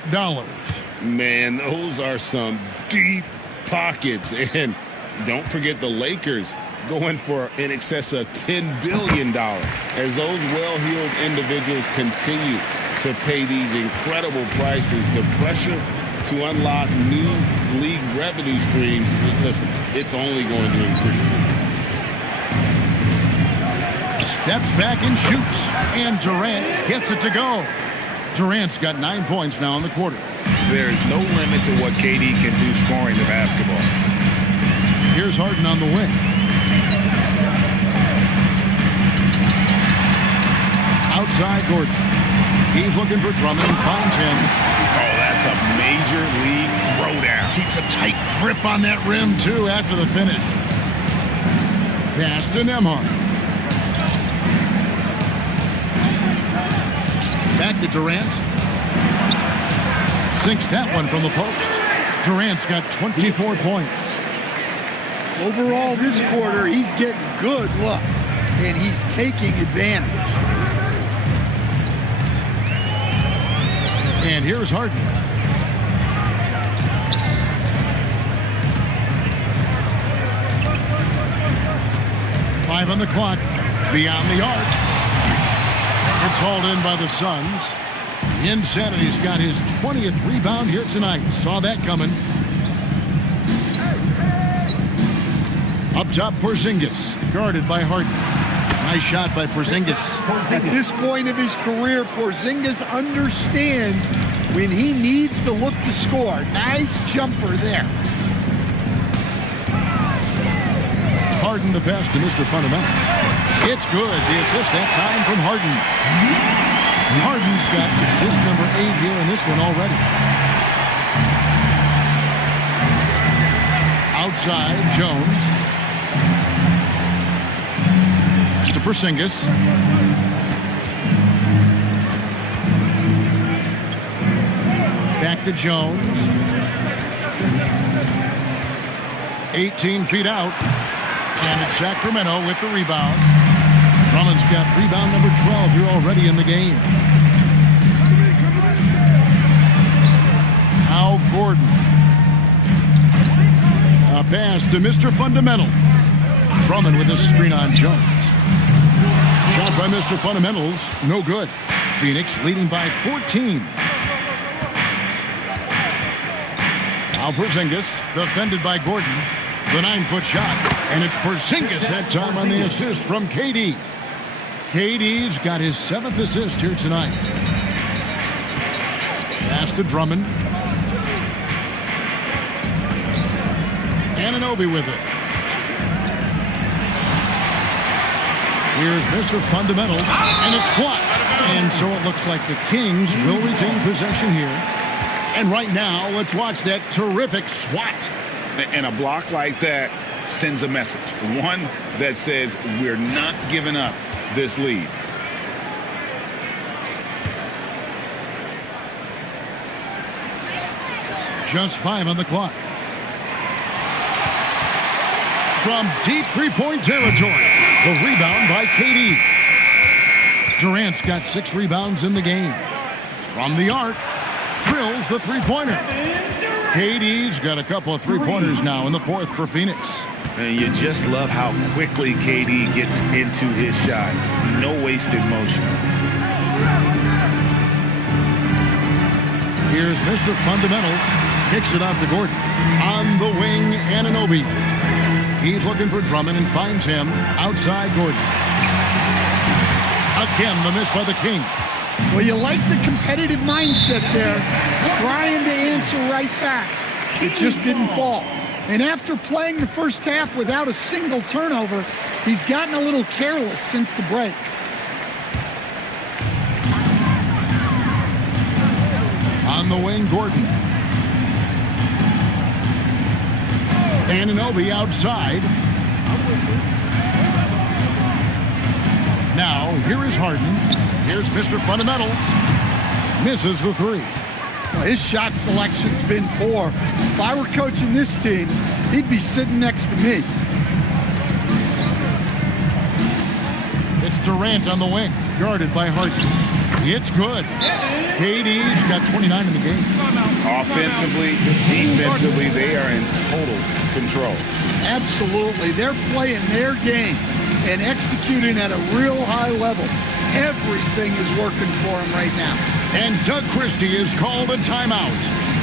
Man, those are some deep pockets. And don't forget the Lakers going for in excess of $10 billion as those well-heeled individuals continue to pay these incredible prices. The pressure to unlock new league revenue streams, listen, it's only going to increase. Steps back and shoots. And Durant gets it to go. Durant's got 9 points now in the quarter. There is no limit to what KD can do scoring the basketball. Here's Harden on the wing. Outside Gordon. He's looking for Drummond and finds him. Oh, that's a major league throwdown. Keeps a tight grip on that rim, too, after the finish. Pass to Nembhard. Back to Durant. Sinks that one from the post. Durant's got 24 points. Overall, this quarter, he's getting good looks, and he's taking advantage. And here's Harden. Five on the clock. Beyond the arc. It's hauled in by the Suns. Insanity's got his 20th rebound here tonight. Saw that coming. Up top, Porzingis. Guarded by Harden. Nice shot by Porzingis. At this point of his career, Porzingis understands when he needs to look to score. Nice jumper there. Harden the pass to Mr. Fundamentals. It's good. The assist that time from Harden. Harden's got assist number 8 here in this one already. Outside, Jones. Pass to Porzingis. Back to Jones. 18 feet out. And it's Sacramento with the rebound. Drummond's got rebound number 12 here already in the game. Now Gordon. A pass to Mr. Fundamental. Drummond with a screen on Jones. Shot by Mr. Fundamentals. No good. Phoenix leading by 14. Now Porzingis, defended by Gordon. The 9-foot shot. And it's Porzingis that time on the assist from KD. KD's got his 7th assist here tonight. Pass to Drummond. Anunoby with it. Here's Mr. Fundamentals, and it's blocked. And so it looks like the Kings will retain possession here. And right now, let's watch that terrific swat. And a block like that sends a message. One that says we're not giving up this lead. Just 5 on the clock. From deep three-point territory, the rebound by KD. Durant's got 6 rebounds in the game. From the arc, drills the three-pointer. KD's got a couple of three-pointers now in the 4th for Phoenix. And you just love how quickly KD gets into his shot. No wasted motion. Here's Mr. Fundamentals. Kicks it out to Gordon. On the wing, Anunoby. He's looking for Drummond and finds him outside Gordon. Again, the miss by the Kings. Well, you like the competitive mindset there, trying to answer right back. It just didn't fall. And after playing the first half without a single turnover, he's gotten a little careless since the break. On the wing, Gordon. Anunoby outside. Now, here is Harden. Here's Mr. Fundamentals. Misses the three. Well, his shot selection's been poor. If I were coaching this team, he'd be sitting next to me. It's Durant on the wing, guarded by Harden. It's good. KD's got 29 in the game. Offensively, defensively, they are in total control. Absolutely. They're playing their game and executing at a real high level. Everything is working for them right now. And Doug Christie is called a timeout.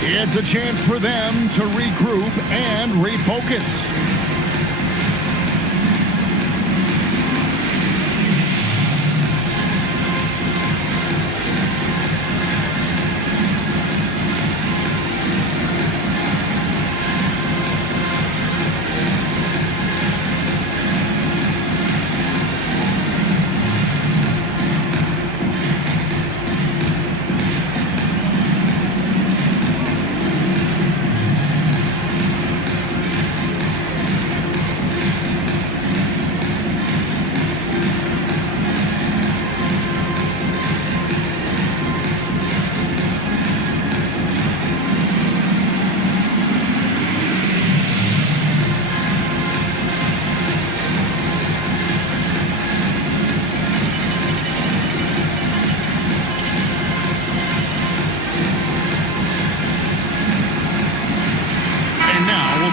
It's a chance for them to regroup and refocus.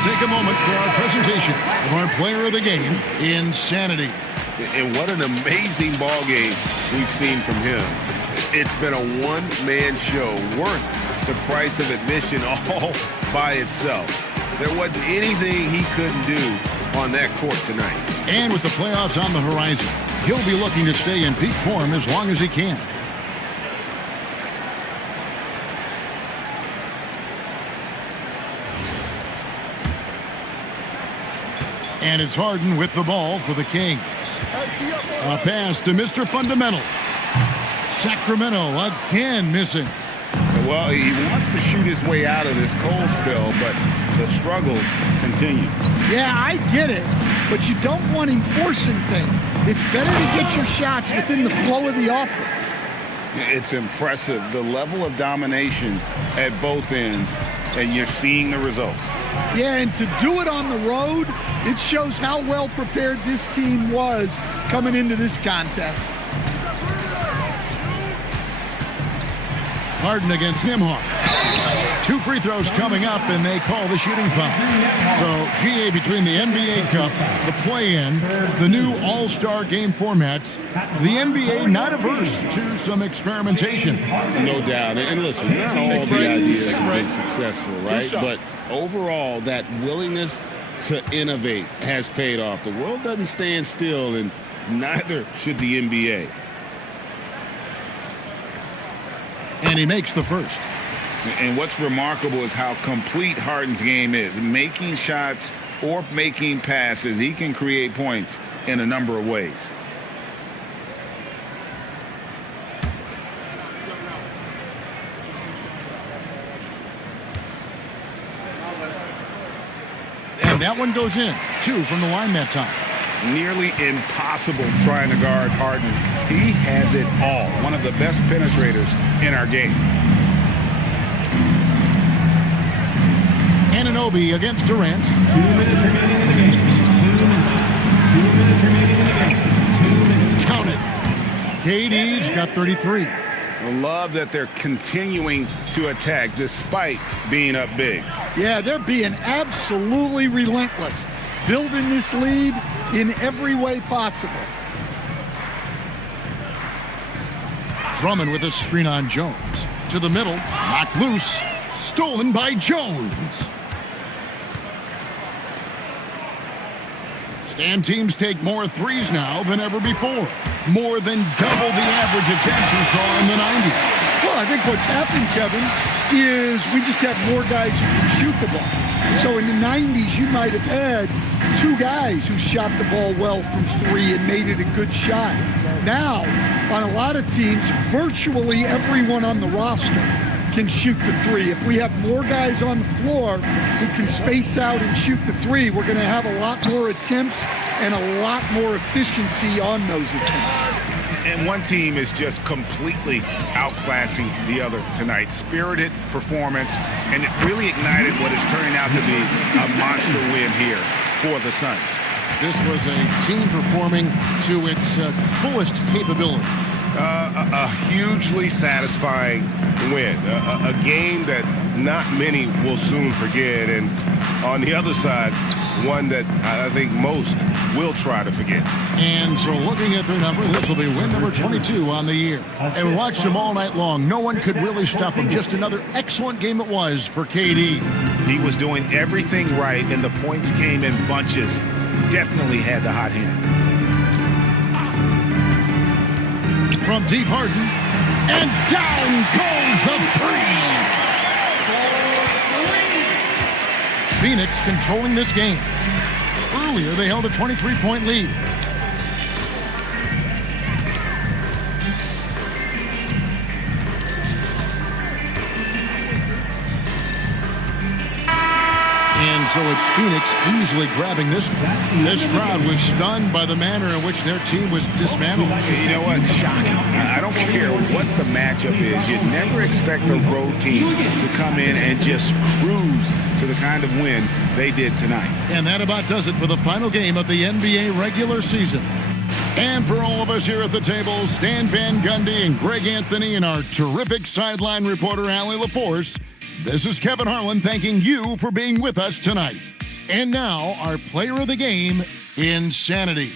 Take a moment for our presentation of our player of the game, Insanity. And what an amazing ball game we've seen from him. It's been a one-man show worth the price of admission all by itself. There wasn't anything he couldn't do on that court tonight. And with the playoffs on the horizon, he'll be looking to stay in peak form as long as he can. And it's Harden with the ball for the Kings. A pass to Mr. Fundamental. Sacramento again missing. Well, he wants to shoot his way out of this cold spell, but the struggles continue. Yeah, I get it, but you don't want him forcing things. It's better to get your shots within the flow of the offense. It's impressive, the level of domination at both ends, and you're seeing the results. Yeah, and to do it on the road, it shows how well prepared this team was coming into this contest. Harden against Nimhart. 2 free throws coming up, and they call the shooting foul. So, GA, between the NBA Cup, the play-in, the new All-Star game format, the NBA not averse to some experimentation. No doubt. And listen, not all the ideas have been successful, right? But overall, that willingness to innovate has paid off. The world doesn't stand still, and neither should the NBA. And he makes the first. And what's remarkable is how complete Harden's game is. Making shots or making passes, he can create points in a number of ways. And that one goes in. 2 from the line that time. Nearly impossible trying to guard Harden. He has it all. One of the best penetrators in our game. Anunoby against Durant. 2 minutes remaining in the game. 2 minutes remaining in the game. 2 minutes. Count it. KD's got 33. I love that they're continuing to attack despite being up big. Yeah, they're being absolutely relentless, building this lead in every way possible. Drummond with a screen on Jones. To the middle, knocked loose, stolen by Jones. And teams take more threes now than ever before. More than double the average attempts we saw in the 90s. Well, I think what's happened, Kevin, is we just have more guys who can shoot the ball. So in the 90s, you might have had 2 guys who shot the ball well from 3 and made it a good shot. Now, on a lot of teams, virtually everyone on the roster can shoot the 3. If we have more guys on the floor who can space out and shoot the 3, we're going to have a lot more attempts and a lot more efficiency on those attempts. And one team is just completely outclassing the other tonight. Spirited performance, and it really ignited what is turning out to be a monster win here for the Suns. This was a team performing to its fullest capability. A hugely satisfying win. A game that not many will soon forget. And on the other side, one that I think most will try to forget. And so looking at their number, this will be win number 22 on the year. And we watched them all night long. No one could really stop them. Just another excellent game it was for KD. He was doing everything right, and the points came in bunches. Definitely had the hot hand. From deep Harden, and down goes the three. Phoenix controlling this game. Earlier, they held a 23-point lead. And so it's Phoenix easily grabbing this one. This crowd was stunned by the manner in which their team was dismantled. You know what? Shocking. I don't care what the matchup is. You'd never expect a road team to come in and just cruise to the kind of win they did tonight. And that about does it for the final game of the NBA regular season. And for all of us here at the table, Stan Van Gundy and Greg Anthony and our terrific sideline reporter, Allie LaForce, this is Kevin Harlan thanking you for being with us tonight. And now, our player of the game, Insanity.